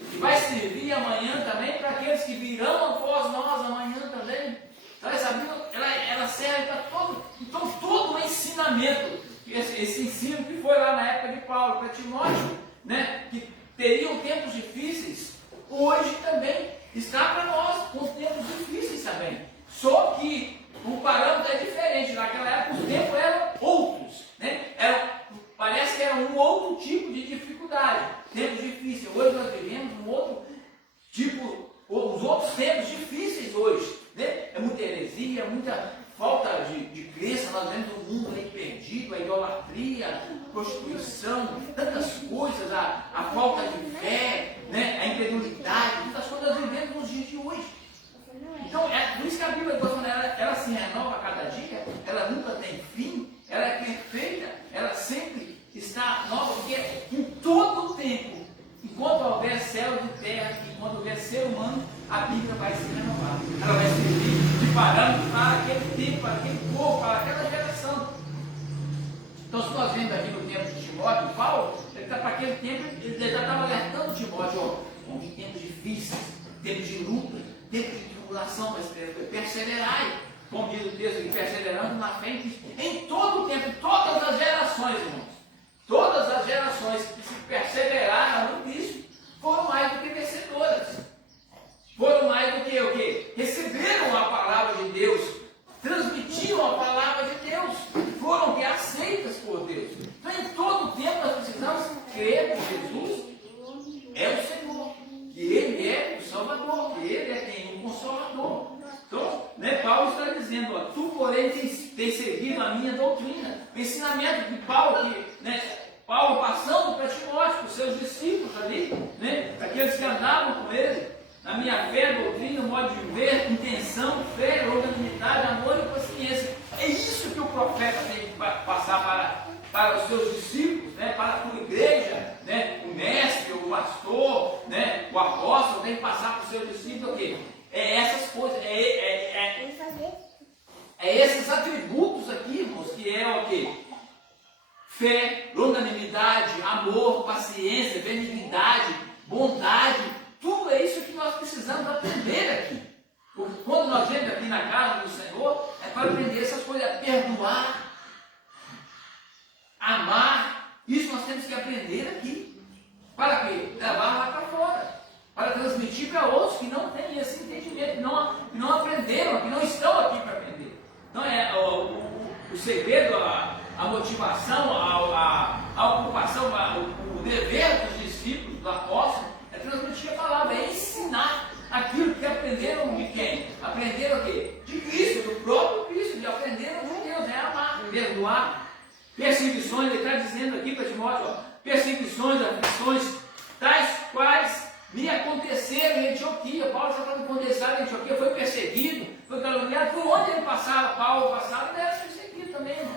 E vai servir amanhã também para aqueles que virão após nós amanhã também. Então essa Bíblia ela serve para todo. Então todo o ensinamento, esse ensino que foi lá na época de Paulo para Timóteo, né, que teriam tempos difíceis, hoje também está para nós com tempos difíceis também. Só que o parâmetro é diferente. Naquela época os tempos eram outros, né? Parece que era um outro tipo de dificuldade, tempos difíceis. Hoje nós vivemos um outro tipo, os outros tempos difíceis hoje, né? É muita heresia, muita falta de crença. Nós vemos um mundo aí perdido, a idolatria, a prostituição, tantas coisas, a falta de fé, né? A incredulidade, muitas coisas nós vivemos nos dias de hoje. Então, por isso que a Bíblia, ela se renova a cada dia, ela nunca tem fim, ela é perfeita, ela sempre está nova, porque em todo o tempo, enquanto houver céu e terra, enquanto houver ser humano, a Bíblia vai se renovar. Ela vai servir de parâmetro para aquele tempo, para aquele povo, para aquela geração. Então, se nós vemos aqui no tempo de Timóteo, Ele está para aquele tempo, ele já estava alertando Timóteo, ó, vão vir tempos difíceis, tempos de luta, tempos de tribulação, mas perseverai. Como diz o texto, e perseverando na fé em todo o tempo, todas as gerações, irmãos. Todas as gerações que se perseveraram no Cristo foram mais do que vencedoras. Foram mais do que o quê? Receberam a palavra de Deus, transmitiram a palavra de Deus, foram que aceitas por Deus. Então, em todo o tempo, nós precisamos crer que Jesus é o Senhor, que Ele é o Salvador, que Ele é quem? O Consolador. Então, Paulo está dizendo, ó, tu, porém, tens seguido a minha doutrina, o ensinamento de Paulo, Paulo passando para Timóteo, para os seus discípulos ali, aqueles que andavam com ele, a minha fé, doutrina, modo de ver, intenção, fé, longanimidade, amor e paciência. É isso que o profeta tem que passar para os seus discípulos, para a tua igreja, o mestre, o pastor, o apóstolo, tem que passar para os seus discípulos o quê? É essas coisas, esses atributos aqui, irmãos, que é o quê? Fé, longanimidade, amor, paciência, benignidade, bondade, tudo é isso que nós precisamos aprender aqui. Porque quando nós vemos aqui na casa do Senhor, é para aprender essas coisas, perdoar, amar, isso nós temos que aprender aqui. Para quê? Levar lá para fora. Para transmitir para outros que não têm esse entendimento, que não aprenderam, que não estão aqui para aprender. Então, o segredo, a motivação, a ocupação, o dever dos discípulos, do apóstolo, é transmitir a palavra, é ensinar aquilo que aprenderam de quem? Aprenderam o quê? De Cristo, do próprio Cristo, de aprenderam de Deus, amar, perdoar. Perseguições, ele está dizendo aqui para Timóteo, ó, perseguições, aflições, tais quais me aconteceram em Antioquia. Paulo já estava condensado em Antioquia, foi perseguido, foi caluniado. Por onde ele passava, Paulo passava, ele era perseguido também, irmão.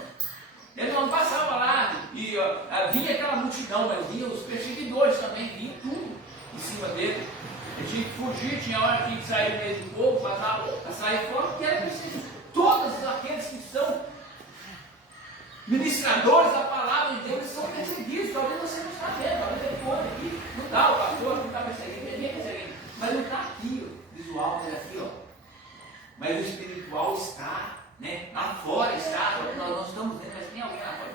Ele não passava lá e vinha aquela multidão, mas vinha os perseguidores também, vinha tudo em cima dele. Ele tinha que fugir, tinha hora que tinha que sair no meio do povo, para sair fora, porque era perseguido. Todos aqueles que são ministradores da palavra de Deus, eles são perseguidos. Talvez você não está vendo, talvez ele pode aqui, não está, o pastor não está perseguindo, ninguém é perseguido, mas não está aqui, o visual, mas aqui, mas o espiritual está, lá fora está, só que nós não estamos vendo, mas tem alguém lá fora.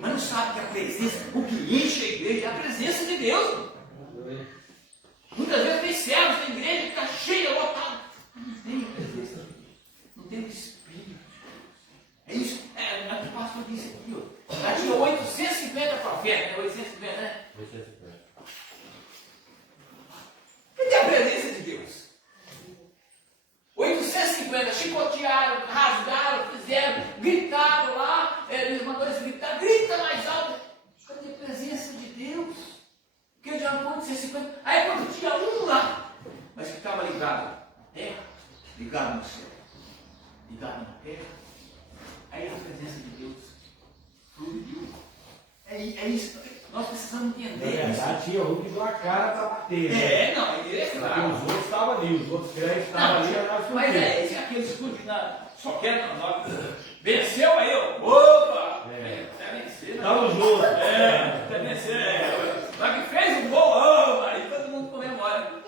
Mas não sabe que a presença, o que enche a igreja é a presença de Deus. Muitas vezes tem servos, tem igreja que está cheia, lotada. Não tem presença, não tem o Espírito. É isso, é o que o pastor disse aqui. Já tinha 850 profetas, 850, né? 850. Cadê a presença de Deus? 850, chicotearam, rasgaram, fizeram, gritaram lá, eles mandaram eles gritar, grita mais alto. Cadê a presença de Deus? Porque já não pode ser 50. Aí quando tinha um lá, mas que estava ligado na terra, ligado no céu, ligado na terra, aí a presença de Deus fluiu. É isso. Nós precisamos entender. Na verdade, tinha um que deu a cara para bater. Não, ele é claro. Os outros estavam ali, os outros crentes estavam ali. Mas esse aquele escudo só quer venceu aí, opa! Você venceu. Estamos juntos. Você venceu. Só que fez um gol, aí todo mundo comemora.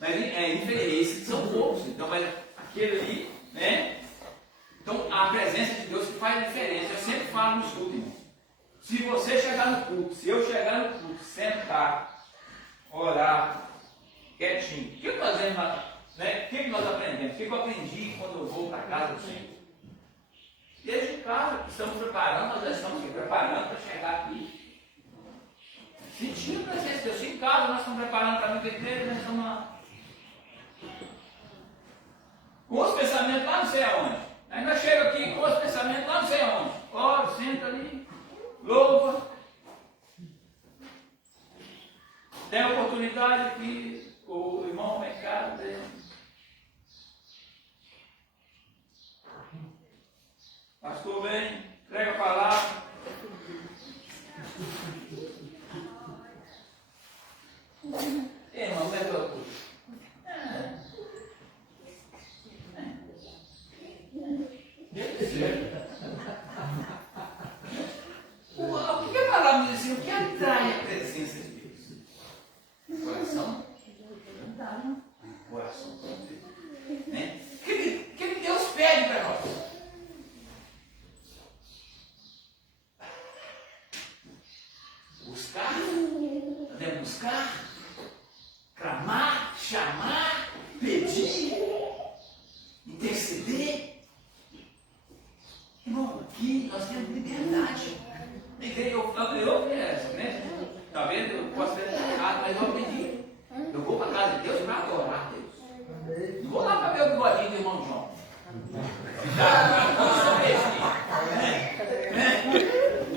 Mas esses são poucos. Então, mas aquele ali, Então, a presença de Deus que faz diferença. Eu sempre falo no estudo, irmão. Se você chegar no culto, se eu chegar no culto, sentar, orar, quietinho, o que nós fazemos lá? O que nós aprendemos? O que eu aprendi quando eu vou para a casa do Senhor? Desde casa, estamos preparando, nós já estamos se preparando para chegar aqui. Sentindo a presença de Deus. Em casa, nós estamos preparando para a igreja, nós estamos lá. Com os pensamentos lá não sei aonde. Ainda chego aqui com os pensamentos lá não sei aonde. Ora, senta ali. Louva. Tem a oportunidade que o irmão mercado dele. Pastor vem, prega a palavra. Irmão, é tua coisa. que nós temos liberdade. Tá vendo? Eu posso ter errado, mas eu aprendi. Eu vou para a casa de Deus para adorar a Deus. Não vou lá para ver o bigodinho do irmão João.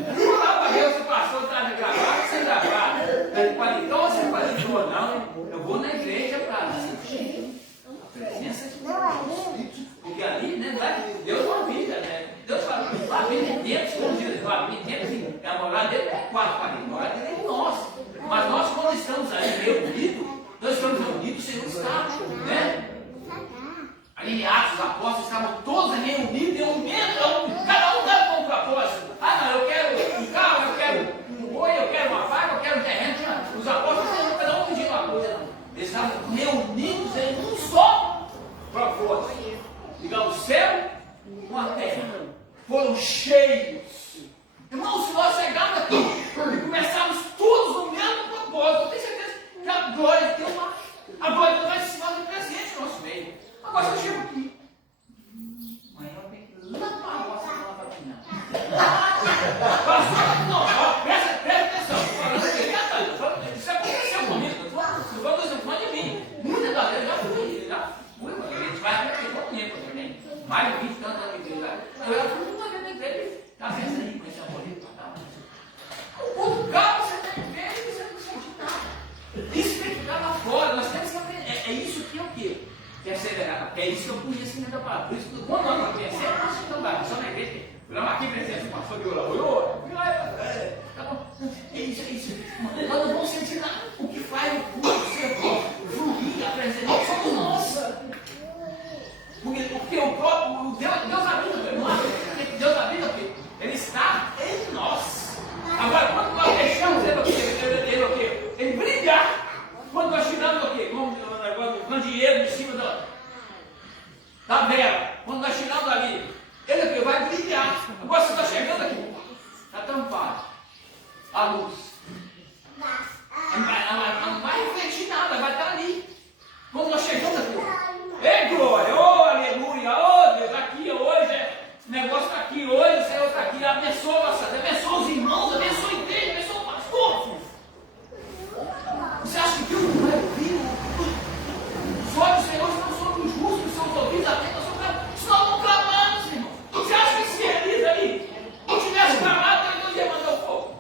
Não vou lá para ver se o pastor está de gravata, sem gravata, de paletó, sem paletó, não. Eu vou na igreja para sentir a presença de Deus. Porque ali, né, Deus não habita, né? Deus fala, habita em tempos, como diz, habita em tempos, a morada dele é 4 paredes, a morada dele é nossa. Mas nós, quando estamos aí reunidos, nós estamos reunidos, o Senhor está, né? Ali em Atos, os apóstolos estavam todos reunidos em um mesmo, cada um dava com um propósito. Ah, não, eu quero um carro, eu quero um boi, eu quero uma vaca, eu quero um terreno. Os apóstolos estavam cada um pedindo uma coisa, não. Eles estavam reunidos em um só propósito. Ligar o céu com a terra. Foram cheios. Irmãos, se nós chegarmos aqui e começarmos todos no mesmo propósito, eu tenho certeza que a glória de Deus vai se fazer presente no nosso meio. Agora eu chego aqui. Amanhã eu tenho que ir lá para a roça para treinar. Pastor, não, presta atenção. Isso aconteceu comigo. Não estou falando de mim. Muita galera já foi. A gente vai aprender comigo também. Mais de 20 tantos anos de igreja. Eu já fui uma vez na igreja. Está vendo aí com esse amor para dar? O carro você tem que ver e você não sente nada. Isso tem que ficar lá fora. Nós temos que aprender. É isso que é o quê? Perseverar. É isso que eu conheço da palavra. Por isso que quando nós conhecemos, nós estamos só na igreja. Eu aqui presente, o pastor de ouro. Tá bom. É isso. Nós não vamos sentir nada. O que faz o culto ser fluir, a presença somos nós. Porque o próprio Deus habita, não é? Deus habita o quê? Ele está em nós. Agora, quando nós deixamos ele brilhar, quando nós tiramos o quê? O candeeiro em cima da vela, quando nós tiramos ali, ele vai brilhar. Agora, você está chegando aqui, está tampado a luz. Ela não vai refletir nada, vai estar ali. Quando nós chegamos aqui, ei glória, oh aleluia, oh Deus, aqui hoje, o negócio está aqui hoje, o Senhor está aqui, abençoa nossa, abençoa os irmãos, abençoa a igreja, abençoa o pastor. Você acha que Deus não vai ouvir? Os olhos do Senhor estão sobre os justos, os seus ouvidos atentos sobre os que não clamamos, irmão. Você acha que se Elias ali não tivesse clamado, Deus ia mandar o fogo?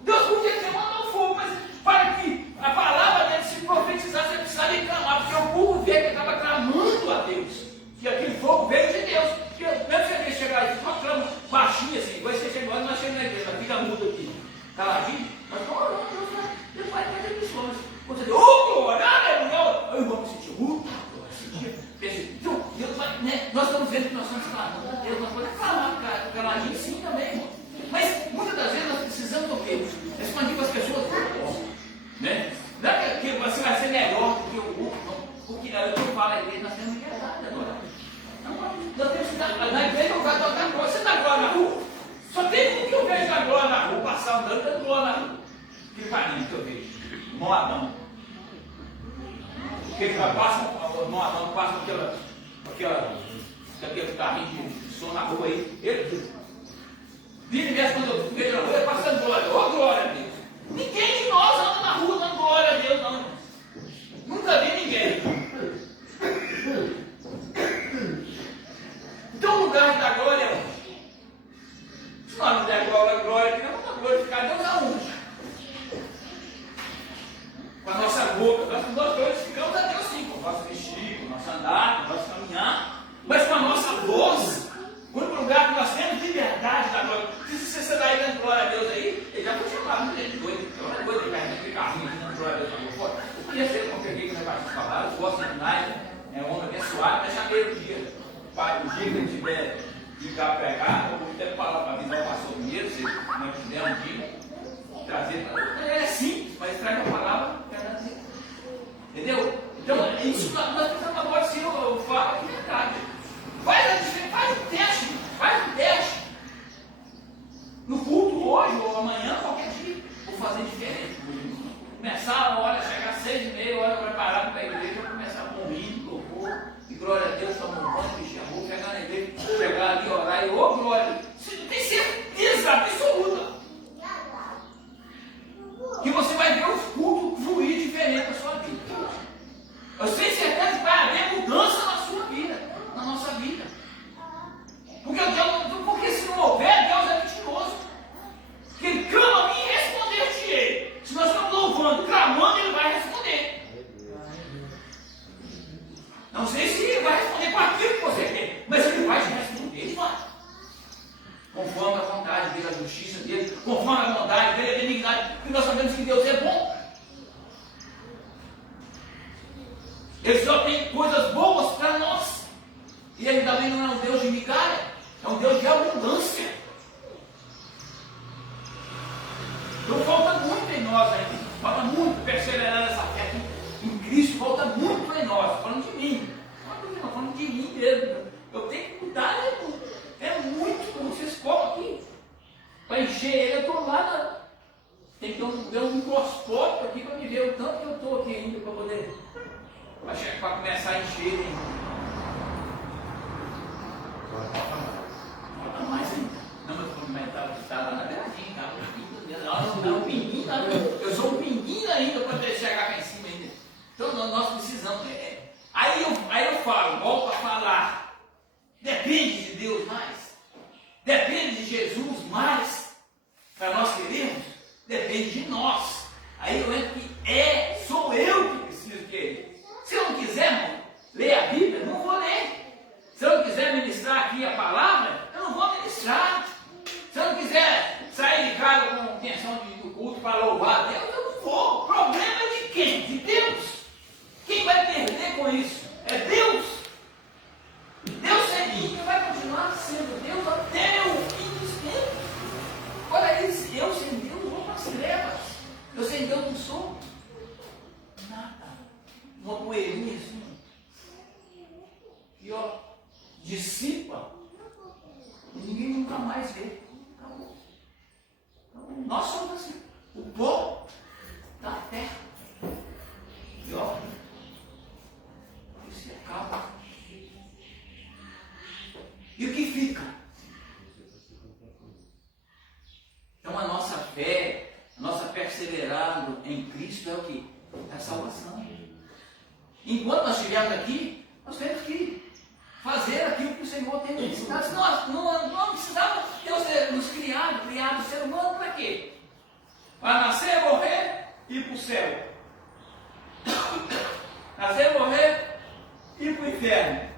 Deus podia ter mandado o fogo, mas para que a palavra dele se profetizasse, ele precisava de clamar, porque o povo vê que ele estava clamando a Deus, que aquele fogo veio de Deus. Porque mesmo se ele chegar aí, só clama baixinho assim, igual você chega agora, nós chegamos na igreja, fica mudo aqui, caladinho, mas Deus vai fazer missões. Você diz, oh glória, aleluia, o irmão sentiu, então, Deus vai, né? Nós estamos vendo que nós estamos clamando a Deus, nós podemos falar, caladinho sim também, irmão. Mas muitas das vezes nós precisamos do quê? Expandir para as pessoas, né? Não é que você vai ser melhor do que o outro, não. Porque eu falo na igreja, nós temos liberdade agora. Nós temos que dar, na igreja eu vou tocar glória. Você dá glória na rua? Só tem um que eu vejo dar glória na rua, passar andando, dando glória na rua. Que carinho que eu vejo. Irmão Adão. Porque passa, o irmão Adão passa com aquele carrinho de som na rua aí. Ele vira e mexe quando eu vejo na rua, ele passando glória. Ô glória a Deus. Ninguém de nós anda na rua dando glória a Deus, não. Nunca vi ninguém. Então o lugar da glória é onde? Se nós não der glória, não vamos glorificar Deus aonde? Com a nossa boca, nós glorificamos a Deus sim, com o nosso vestir, com o nosso andar, com o nosso caminhar, mas com a nossa voz, o único lugar que nós temos liberdade da glória. Se você daí dando glória a Deus aí, ele já foi chamado, muita gente doida, eu não vou ter carrinho dando glória a Deus na rua. Eu conheço ele, como peguei, que eu reparti as palavras, gosto demais, é um homem abençoado, mas chamei o dia. Pai, o dia que ele tiver de cá pegar, eu vou até falar para avisar o pastor Pinheiro, se não tiver um dia, trazer. É simples, mas traz a palavra, entendeu? Então, isso nós precisamos agora sim, eu falo aqui verdade. Faz um teste. No culto hoje ou amanhã, qualquer dia, vou fazer diferente. Começar a hora, chegar às 6h30, hora preparado para a igreja, vou começar com um hino, louvor, e glória a Deus, tomar um banho, vestir a roupa, pegar na igreja, chegar ali, orar e Não sei se ele vai responder com aquilo que você quer, mas ele vai te responder, ele vai. Conforme a vontade dele, a justiça dele, conforme a bondade dele, a benignidade, porque nós sabemos que Deus é bom. Ele só tem coisas boas para nós. E ele também não é um Deus de migalha, é um Deus de abundância. Então falta muito em nós ainda, falta muito perseverar nessa fé aqui em Cristo, falta muito em nós, falando de mim, não falando de mim mesmo. Eu tenho que cuidar, é muito, como vocês comem aqui, para encher ele. Eu estou lá, tem que ter um microscópio aqui para me ver o tanto que eu estou aqui ainda, para poder, para começar a encher ele. Falta mais ainda. Não, mas comentário está lá na beiradinha, cara. Não, pinguinho, eu sou um pinguinho ainda para chegar cá em cima ainda. Então nós precisamos. Aí eu falo, volto a falar. Depende de Deus mais. Depende de Jesus mais. Para nós queremos. Depende de nós. Aí eu entro que sou eu que preciso querer. Se eu não quiser ler a Bíblia, não vou ler. Se eu não quiser ministrar aqui a palavra, eu não vou ministrar. Se eu não quiser sair de casa com intenção do culto para louvar a Deus, eu não vou. O problema é de quem? De Deus. Quem vai perder com isso? É Deus. Deus é mim, vai continuar sendo Deus até o fim dos tempos. Olha, eu sem Deus vou para as trevas. Eu sem Deus não sou nada. Uma poeirinha assim. E ó, dissipa. E ninguém nunca mais vê. Acabou. Nós somos assim. O pó da terra. E ó, isso acaba. E o que fica? Então a nossa fé, a nossa perseverando em Cristo é o que? É a salvação. Enquanto nós estivermos aqui, nós temos que fazer aquilo que o Senhor tem nos ensinado. Nós não precisamos Deus nos criado o ser humano para quê? Para nascer, morrer e ir para o céu. Nascer, morrer e ir para o inferno.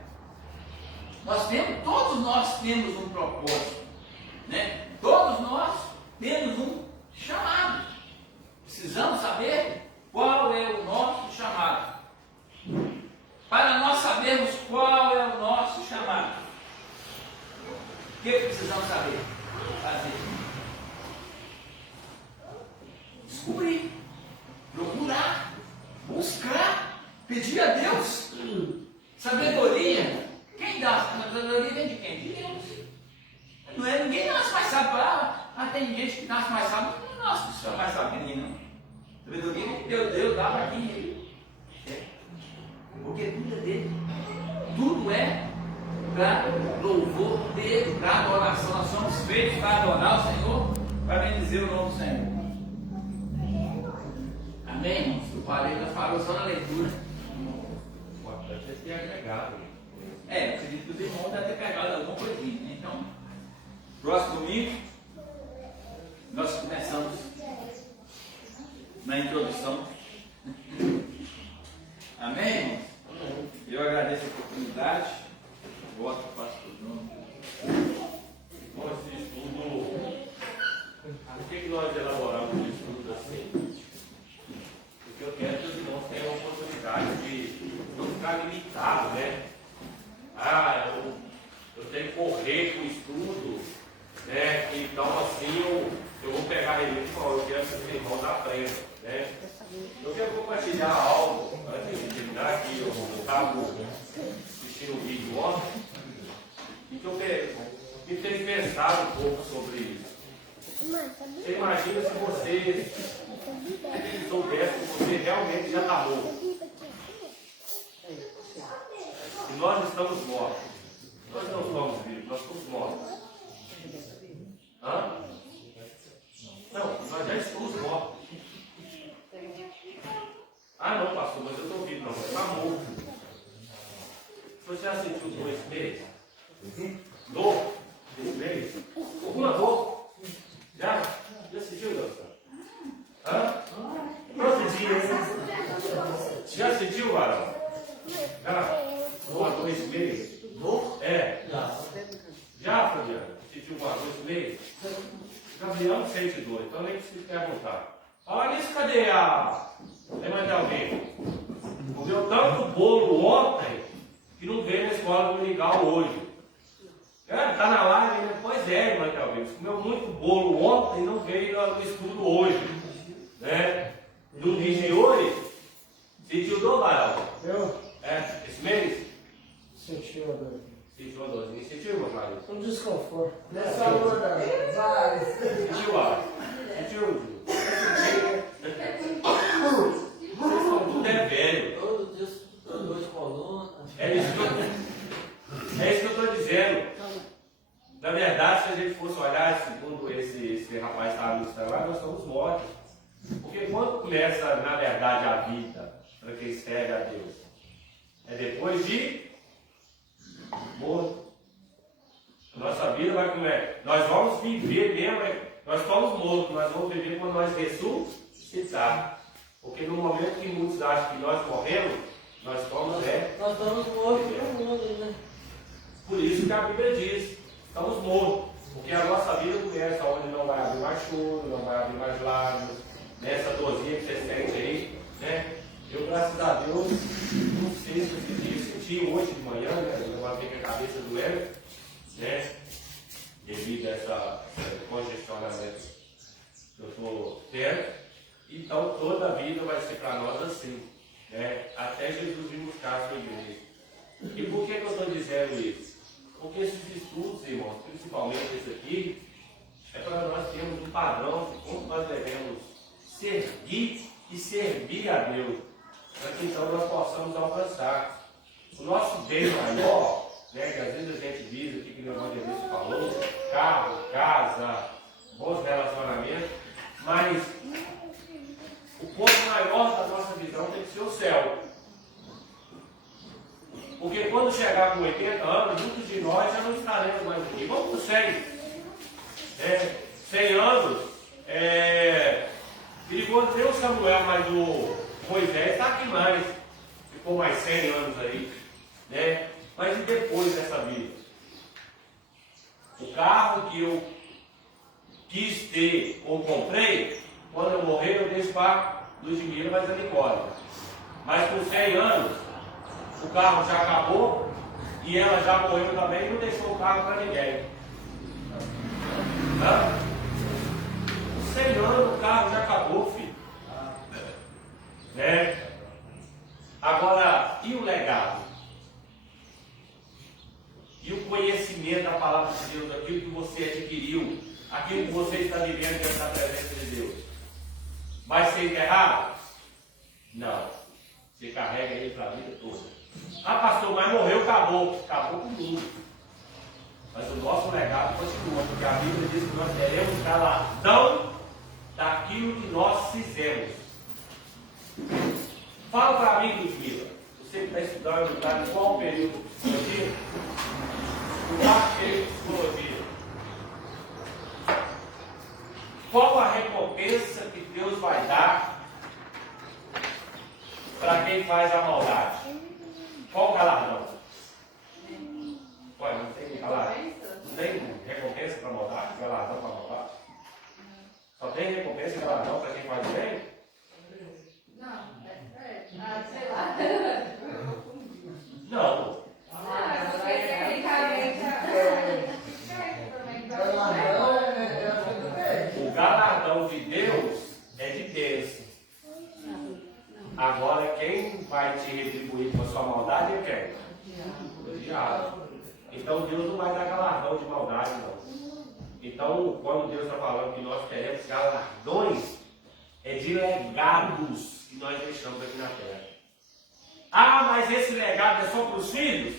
Todos nós temos um propósito, né? Todos nós temos um chamado. Precisamos saber qual é o nosso chamado. Para nós sabermos qual é o nosso chamado, o que precisamos saber? Fazer. Descobrir, procurar, buscar, pedir a Deus sabedoria. Quem dá a sabedoria vem de quem? De Deus. Não é ninguém nasce mais sábio. Tem gente que nasce mais sábio, não nasce mais sábio que ninguém, não. Sabedoria que Deus dá para quem ele é. Porque tudo é dele. Tudo é para louvor dele, para adoração. Nós somos feitos para adorar o Senhor, para bendizer o nome do Senhor. Amém, irmãos? Eu falei, nós falamos só na leitura. O importante é ter agregado. Eu acredito que os irmãos devem ter pegado alguma coisinha, né? Então, próximo domingo, nós começamos na introdução. Amém, irmãos? Eu agradeço a oportunidade. Voto para o pastor João. Bom, esse estudo, por que nós elaboramos um estudo assim? Porque eu quero que os irmãos tenham a oportunidade de não ficar limitado, né? Eu tenho que correr com o estudo, né? Então assim eu vou pegar a revista e falar, eu quero que os irmãos aprendam, né? Eu quero compartilhar algo antes de terminar aqui. Eu estava assistindo um vídeo ontem e que eu me fez pensar um pouco sobre isso. Você imagina se você soubesse que você realmente já está morto. E nós estamos mortos. Nós não somos vivos, nós somos mortos. Hã? Não, nós já estamos mortos. Não, pastor, mas eu estou vivo, não, você está morto. Você já sentiu dor esse mês? Dor esse mês? Alguma dor? Já sentiu, Deus? Não sentiu, hein? Já sentiu, varão? Já? almoçar. Fala nisso, cadê a... Tem mais alguém? Comeu tanto bolo ontem que não veio na escola dominical hoje. Tá na live, né? Pois é, irmã Calvin. Comeu muito bolo ontem e não veio no estudo hoje. Né? No dia de hoje, sentiu dor, Varão? Eu? Esse mês? Senti uma dor. Sentiu a dor. Sentiu, irmã Cláudia? Um desconforto. Nessa dor da várias. Sentiu, Ara? Sentiu, vocês são tudo velho. Todo dia dor de coluna. É isso que eu estou dizendo. Na verdade, se a gente fosse olhar, segundo esse rapaz que estava no Instagram, nós estamos mortos. Porque quando começa, na verdade, a vida para quem serve a Deus? É depois de morto. Nossa vida vai começar. Nós vamos viver mesmo, nós estamos mortos, nós vamos viver quando nós ressuscitar. Porque no momento que muitos acham que nós morremos, nós estamos Nós estamos mortos no mundo, né? Por isso que a Bíblia diz, estamos mortos. Porque a nossa vida começa onde não vai abrir mais choro, não vai abrir mais lágrimas, nessa dorzinha que você sente aí, né? Eu, graças a Deus, não sei se eu senti hoje de manhã, né? Eu levantei com a cabeça doendo, né? Devido a esse congestionamento que eu estou tendo. Então, toda a vida vai ser para nós assim, né? Até Jesus vir buscar a sua igreja. E por que eu estou dizendo isso? Porque esses estudos, irmãos, principalmente esse aqui, é para nós termos um padrão de como nós devemos seguir e servir a Deus, para que então nós possamos alcançar o nosso bem maior, né, que às vezes a gente diz aqui, que o evangelista falou, carro, casa, bons relacionamentos, mas o ponto maior da nossa visão tem que ser o céu. Porque quando chegar com 80 anos, muitos de nós já não estaremos mais aqui. Vamos para 100. 100 anos, perigoso ter o Samuel, mas o Moisés está aqui mais. Ficou mais 100 anos aí. Né? Mas e depois dessa vida? O carro que eu quis ter ou comprei, quando eu morrer eu deixo para Ludmila, mas a Nicole. Mas com 100 anos, o carro já acabou e ela já morreu também e não deixou o carro para ninguém. Com 100 anos o carro já acabou, filho. Né? Agora, e o legado? E o conhecimento da palavra de Deus, aquilo que você adquiriu, aquilo que você está vivendo diante da presença de Deus? Vai ser enterrado? Não. Você carrega ele para a vida toda. Ah, pastor, mas morreu, acabou. Acabou com o mundo. Mas o nosso legado continua, porque a Bíblia diz que nós teremos galardão daquilo que nós fizemos. Fala para mim, Ludmila. Você que está estudando, está em qual período de psicologia? O quarto período de psicologia. Qual a recompensa que Deus vai dar para quem faz a maldade? Qual o galardão? Ué, não tem galardão? Não tem recompensa para a maldade? Galardão para a maldade? Só tem recompensa e galardão para quem faz o bem? Não, sei lá. Não. O galardão de Deus é de bênção. Agora, quem vai te retribuir com a sua maldade é quem? O diabo. Então, Deus não vai dar galardão de maldade, não. Então, quando Deus está falando que nós teremos galardões, é de legados que nós deixamos aqui na terra. Ah, mas esse legado é só para os filhos?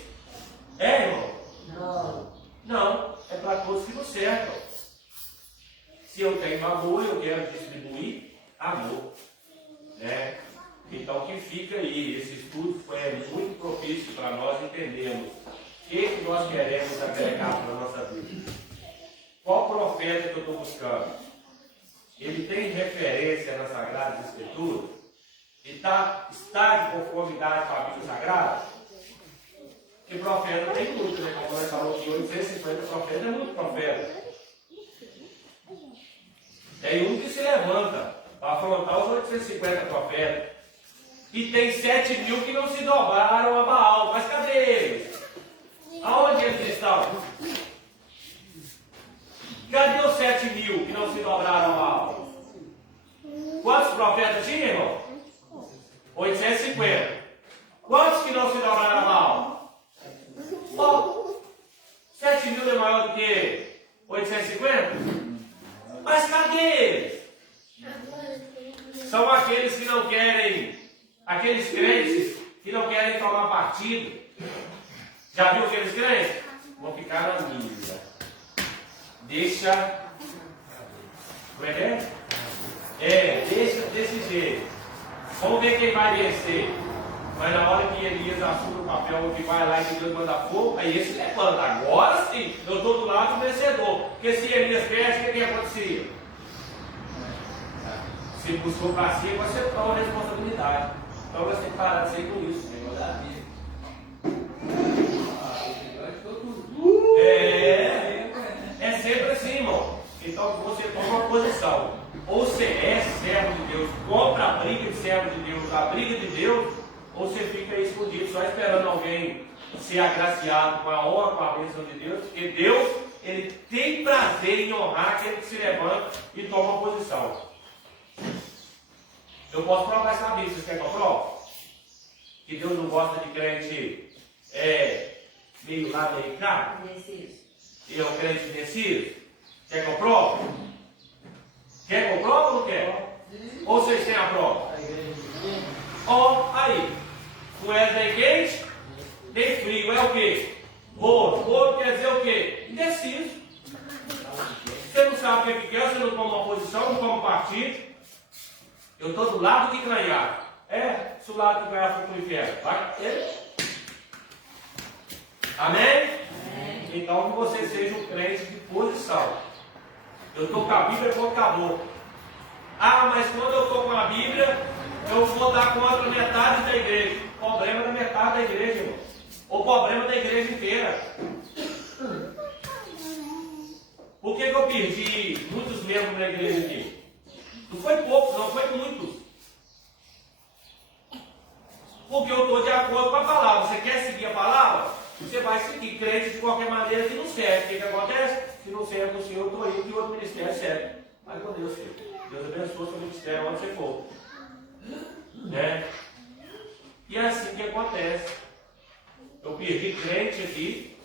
É, irmão? Não. Não, é para todos que nos cercam. Se eu tenho amor, eu quero distribuir amor. Né? Então, que fica aí, esse estudo foi muito propício para nós entendermos o que nós queremos agregar para a nossa vida. Qual profeta que eu estou buscando? Ele tem referência nas Sagradas Escrituras? E está de conformidade com a Bíblia Sagrada? Porque profeta tem muito, né? Como nós falamos que 850 profetas é muito profeta. Tem um que se levanta confrontar os 850 profetas. E tem 7.000 que não se dobraram a Baal. Mas cadê eles? Aonde eles estão? Cadê os 7.000 que não se dobraram a Baal? Quantos profetas tinha, irmão? 850. Quantos que não se dobraram a Baal? Oh, 7.000 é maior do que 850? Mas cadê eles? São aqueles que não querem, aqueles crentes que não querem tomar partido. Já viu aqueles crentes? Vão ficar na mídia. Deixa. Como é? Deixa desse jeito. Vamos ver quem vai vencer. Mas na hora que Elias assume o papel, que vai lá e que Deus manda fogo, aí esse levanta. Agora sim, eu estou do lado do vencedor. Porque se Elias perde, o que acontecia? Se buscou para si, você toma a responsabilidade. Então você tem que parar de ser com isso. É sempre assim, irmão. Então você toma uma posição. Ou você é servo de Deus, compra a briga de servo de Deus, a briga de Deus, ou você fica aí escondido só esperando alguém ser agraciado com a honra, com a bênção de Deus, porque Deus, Ele tem prazer em honrar aquele que se levanta e toma posição. Eu posso provar essa Bíblia, vocês querem que eu prove? Que Deus não gosta de crente meio lá, meio cá? E é um crente indeciso? Quer que eu prove? Quer que eu prove ou não quer? Ou vocês têm a prova? Ó, aí. Não é nem quente, nem frio. É o quê? Morno. Morno quer dizer o quê? Indeciso. Você não sabe o que quer, você não toma uma posição, não toma partido. Eu estou do lado de ganhar. Se o lado de ganhar for para o inferno, vai ele. Amém? Então que você seja um crente de posição. Eu estou com a Bíblia, acabou. Mas quando eu estou com a Bíblia, eu vou dar contra metade da igreja. O problema da metade da igreja, irmão. O problema da igreja inteira. Por que eu perdi muitos membros na igreja aqui? Não foi poucos, não foi muitos. Porque eu estou de acordo com a palavra. Você quer seguir a palavra? Você vai seguir. Crente de qualquer maneira que não serve. O que acontece? Se não serve o Senhor, eu estou indo e outro ministério serve. Vai com Deus, filho. Deus abençoe o seu ministério onde você for. E é assim que acontece. Eu perdi crente aqui,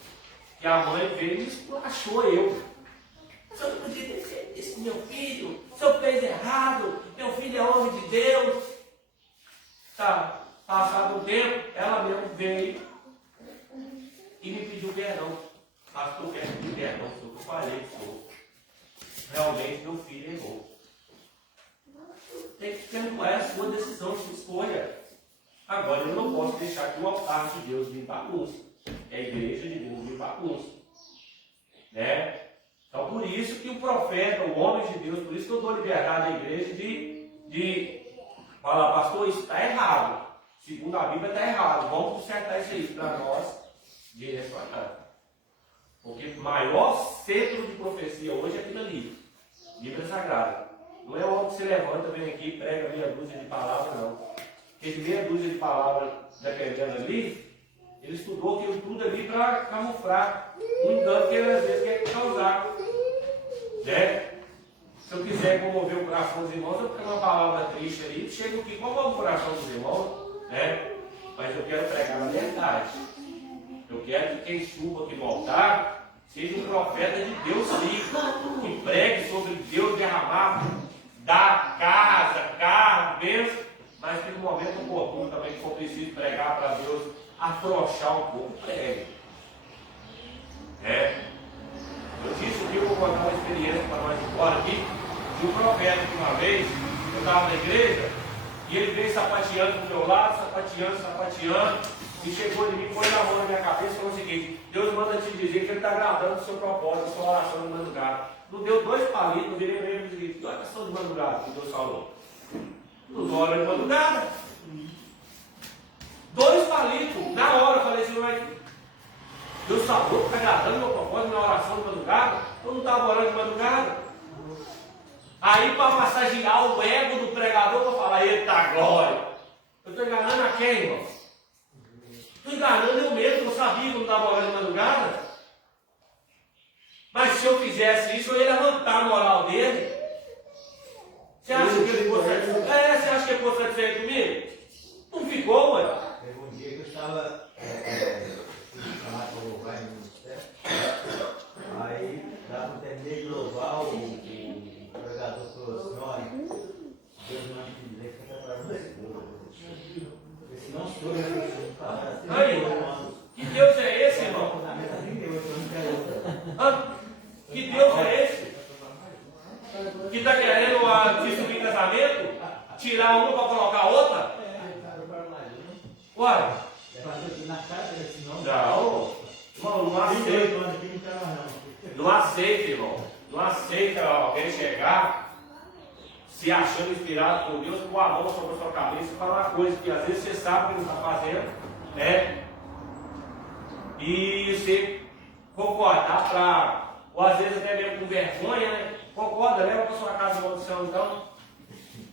que a mãe veio e esculachou eu. O senhor não podia ter feito isso com meu filho. O senhor fez errado. Meu filho é homem de Deus. Tá. Passado um tempo, ela mesmo veio e me pediu perdão. Pastor, eu quero pedir perdão, eu falei, senhor. Realmente meu filho errou. Tem que perdoar a sua decisão, a sua escolha. Agora eu não posso deixar que o altar de Deus me bagunça. É a igreja de Deus me bagunça. Então por isso que o profeta, o homem de Deus, por isso que eu dou liberdade à igreja de falar, pastor, isso está errado. Segundo a Bíblia está errado. Vamos consertar isso aí para nós direcionar. Porque o maior centro de profecia hoje é aquilo ali. Bíblia Sagrada. Não é o homem que se levanta, vem aqui e prega meia dúzia de palavras, não. Porque de meia dúzia de palavras dependendo ali, ele estudou aquilo tudo ali para camuflar o engano que ele às vezes quer causar. Se eu quiser comover o coração dos irmãos, eu pego uma palavra triste ali, chego aqui, comovo o coração dos irmãos, mas eu quero pregar na verdade. Eu quero que quem suba aqui no altar seja um profeta de Deus sim, que pregue sobre Deus derramado, da casa, carro, bênção, mas que no momento oportuno também, que for preciso pregar para Deus, afrouxar um pouco, pregue. Eu disse que eu vou contar uma experiência para nós agora aqui, de um profeta que uma vez, eu estava na igreja, e ele veio sapateando do meu lado, sapateando, e chegou em mim, pôs a mão na minha cabeça e falou o seguinte: Deus manda te dizer que Ele está agradando o seu propósito, a sua oração de madrugada. Não deu 2 palitos, eu virei mesmo e disse: que oração de madrugada que Deus falou? Não dou hora de madrugada. 2 palitos, na hora eu falei assim: mas Deus falou que está agradando o meu propósito, minha oração de madrugada? Eu não estava orando de madrugada. Aí para massagear o ego do pregador, eu vou falar, eita glória. Eu estou enganando a quem, irmão? Estou enganando eu mesmo, eu sabia que eu não estava orando de madrugada. Mas se eu fizesse isso, eu ia levantar a moral dele. Você acha que ele ficou satisfeito? Você acha que ele ficou satisfeito comigo? Não ficou, ué. Teve um dia que eu estava lá para louvar no ministério. Aí, dava um terminei de louvar, o pregador falou assim: olha, Deus não te dizer que você está para você. Porque senão sou eu. Aí, que Deus é esse, irmão? Que Deus é esse? Que está querendo destruir casamento? Tirar uma para colocar outra? Uai? Não, irmão, não aceita. Não aceita, irmão. Não aceita alguém chegar se achando inspirado por Deus, pôr a mão sobre a sua cabeça e falar uma coisa que às vezes você sabe que ele está fazendo, né? E você concordar para, ou às vezes até mesmo com vergonha, né? Concorda, leva para sua casa de maldição, então,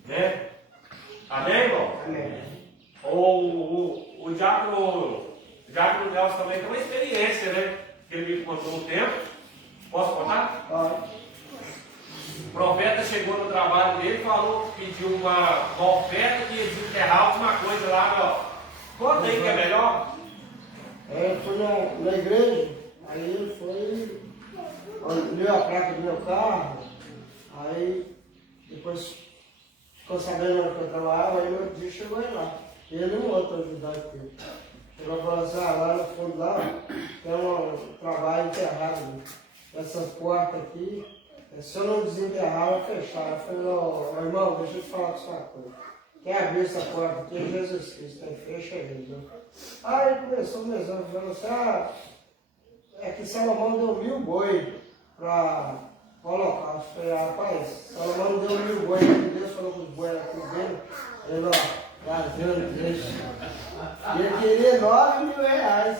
né? Amém, irmão? Amém. O diácono Nelson também tem uma experiência, né? Que ele me contou um tempo. Posso contar? Pode. O profeta chegou no trabalho dele e falou, pediu uma oferta que ia desenterrar alguma coisa lá, ó. Conta aí que é melhor. Eu fui na igreja, aí ele foi, olhou a placa do meu carro, aí depois ficou sabendo que eu trabalhava, aí no outro dia chegou ele lá. Ele e um outro ajudante dele. Chegou e falou assim: lá no fundo lá tem um trabalho enterrado. Essas portas aqui, se eu não desenterrar, eu fechar. Eu falei: ô irmão, deixa eu te falar com uma coisa. Quem abrir essa porta aqui é Jesus Cristo, aí fecha ele, viu? Aí ele começou mesmo, falou assim: é que Salomão deu 1000 boi para colocar. Eu falei: rapaz, Salomão deu 1000 boi, Deus falou com os bois aqui dele, ele vazando, deixa. E ele queria 9.000 reais.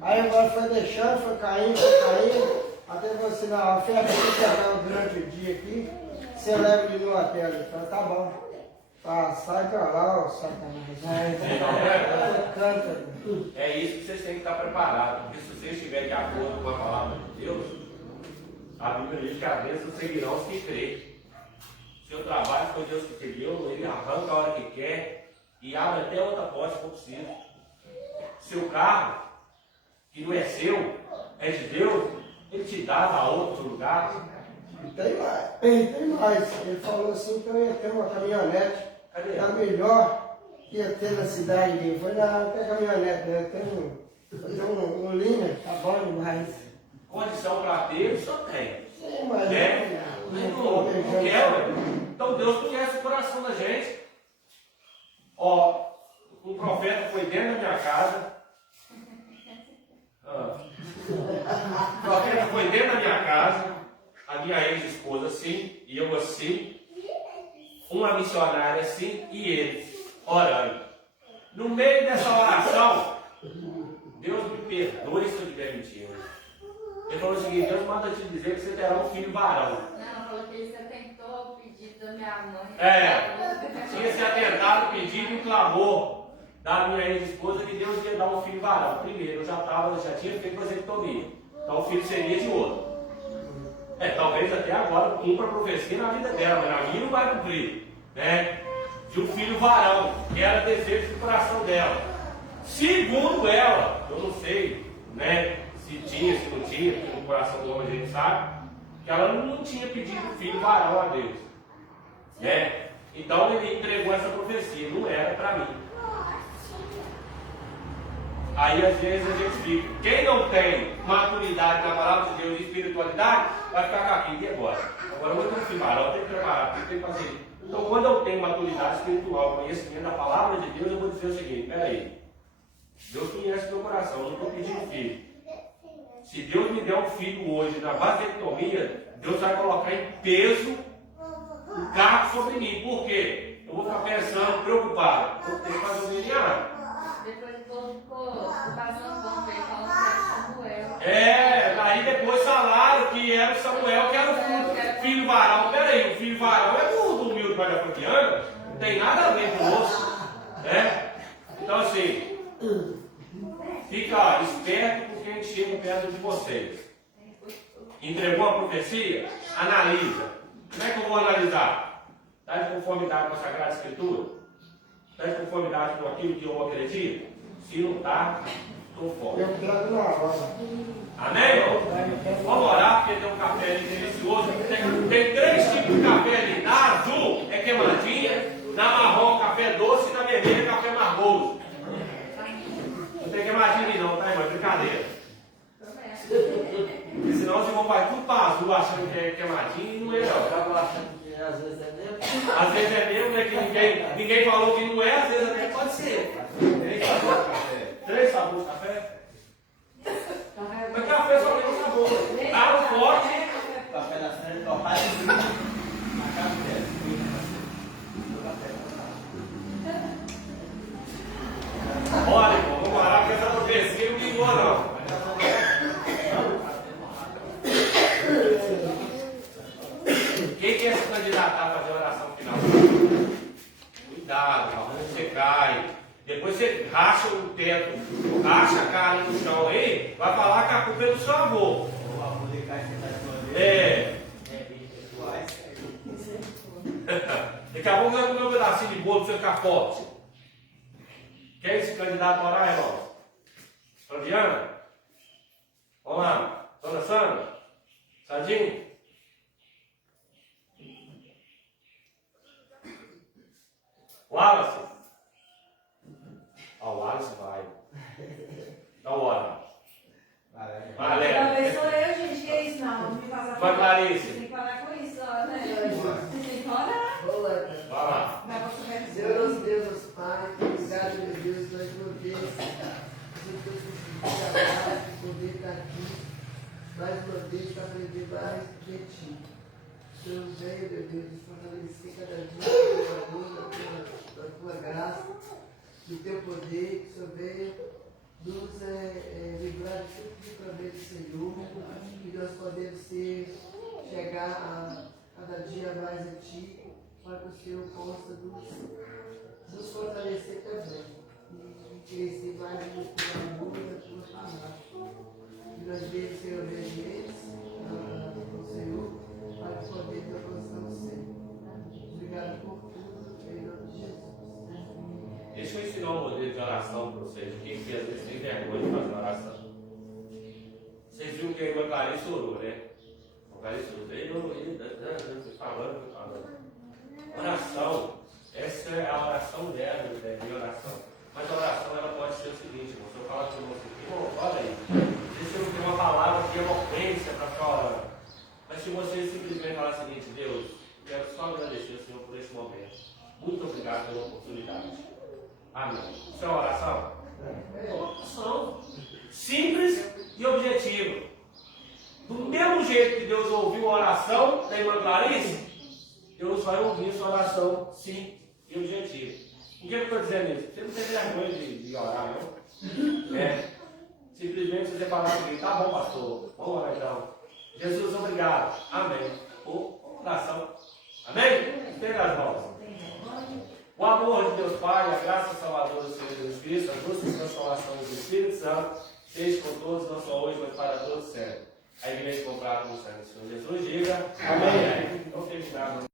Aí agora foi deixando, foi caindo, até você na oferta que você pegava durante o dia aqui, você leva ele no hotel. Ele falou: tá bom. Sai pra lá, ó, sacanagem. Canta. É isso que vocês têm que estar preparados. Porque se vocês estiverem de acordo com a palavra de Deus, a Bíblia diz que a bênção seguirão os que creem. Seu trabalho foi Deus que te deu, ele arranca a hora que quer e abre até outra porta se for possível. Seu carro, que não é seu, é de Deus, ele te dá a outro lugar. Tem mais. Ele falou assim que eu ia ter uma caminhonete. Cadê? A melhor que ia ter na cidade ali. Foi na caminhonete, né? Tem um Linha, tá bom demais. Condição para ter, só tem. Sim, mas Né? Não quer, então Deus conhece o coração da gente. Ó, um profeta foi dentro da minha casa. O profeta foi dentro da minha casa. A minha ex-esposa assim, e eu assim. Uma missionária assim, e eles orando. No meio dessa oração, Deus me perdoe se eu estiver mentindo. Ele falou o seguinte: Deus manda te dizer que você terá um filho varão. Não, falou que você tentou o pedido da minha mãe. Tinha se atentado o pedido e o clamor da minha ex-esposa que Deus ia dar um filho varão. Primeiro, eu já tinha feito vasectomia. Então o filho seria de outro. Talvez até agora cumpra a profecia na vida dela, mas na minha não vai cumprir. Né? De um filho varão, que era desejo do coração dela. Segundo ela, eu não sei, né? Se tinha, se não tinha, porque no coração do homem a gente sabe, que ela não tinha pedido filho varão a Deus. Né? Então ele entregou essa profecia, não era para mim. Aí às vezes a gente fica, quem não tem maturidade na palavra de Deus e espiritualidade, vai ficar com aquilo, e agora? Agora eu tenho que varão, eu tenho que preparar, eu tenho que fazer isso. Então quando eu tenho maturidade espiritual, conhecimento da palavra de Deus, eu vou dizer o seguinte: peraí, Deus conhece meu coração, eu não estou pedindo filho. Se Deus me der um filho hoje na vasectomia, Deus vai colocar em peso o cargo sobre mim. Por quê? Eu vou ficar pensando, preocupado, vou ter que fazer o DNA. Depois o povo ficou passando bom ver falando que era Samuel. Aí depois falaram que era o Samuel, que era o filho varão. Peraí, o filho farol é do humilde parafudiano, não tem nada a ver conosco, né? Então assim, fica esperto com quem chega perto de vocês. Entregou a profecia? Analisa. Como é que eu vou analisar? Está em conformidade com a Sagrada Escritura? Está em conformidade com aquilo que eu acredito? Se não está, estou fora. Eu quero na hora. Amém, irmão? Vamos orar, porque tem um café ali delicioso. Tem 3 tipos de café ali. Na azul é queimadinha, na marrom café doce e na vermelha café margoso. Não tem queimadinha ali não, tá, irmão? É brincadeira. Porque senão os irmãos vai tudo para azul achando que é queimadinho e não é não. Acaba achando que às vezes é mesmo. Às vezes é mesmo, né? Que ninguém falou que não é, às vezes até pode ser. 3 sabores de café? Mas café só tem um sabor. Água forte. Café na frente, torrado e na café. Olha, irmão, vamos orar, porque essa profecia não ligou não. Quem quer se candidatar a fazer a oração final? Cuidado, irmão, você cai. Depois você racha o teto, racha a cara no chão aí, vai falar que a culpa é do seu avô. Daqui a pouco vai comer um pedacinho de bolo do seu capote. Quer se candidato a orar, irmão? Flaviana? Vamos lá. Dona Sandra? Sardinho? Wallace? O Wallace vai. Então, ora. Valéria. Talvez sou eu, gente, que é isso, não. Não me faça Vai, Clarice. Tem que parar com isso, ó, né? Você tem que orar. Vai lá. Vai você ver. Deus, Pai, obrigado, meu Deus, mais uma vez. Poder estar aqui, mais uma vez, para aprender mais de Ti. O Senhor veio, meu Deus, fortalecer cada dia da tua amor, da tua graça, do Teu poder, que o Senhor veio nos livrar de tudo que prover do Senhor, e nós podemos chegar a cada dia mais a Ti, para que o Senhor possa nos fortalecer também e crescer mais no Teu amor e na Tua palavra. Que nós devemos ser obedientes ao Senhor, para que podemos alcançar o Senhor. Obrigado por tudo, em nome de Jesus. Deixa eu ensinar um modelo de oração para vocês, que às vezes tem vergonha de fazer oração. Vocês viram que a irmã Clarice orou, né? A Clarice orou, ele falando. Oração, essa é a oração dela, né? Minha oração. Mas a oração ela pode ser o seguinte, irmão, se eu falar com você, irmão, olha aí, deixa eu ter uma palavra de eloquência para ficar orando. Mas se você simplesmente falar o seguinte, Deus, quero só agradecer ao Senhor por esse momento. Muito obrigado pela oportunidade. Amém. Isso é uma oração? É uma oração. Simples e objetiva. Do mesmo jeito que Deus ouviu a oração da irmã Clarice, Deus vai ouvir sua oração simples e objetiva. Por que eu estou dizendo isso? Você não tem vergonha de orar, não? Simplesmente você falar assim, tá bom, pastor, vamos orar então. Jesus, obrigado. Amém. Por oração. Amém? Estenda as mãos. O amor de Deus Pai, a graça salvadora do Senhor Jesus Cristo, a doce transformação do Espírito Santo, seja com todos, não só hoje, mas para todos sempre. A igreja comprada no Senhor Jesus, diga amém. Não tem nada.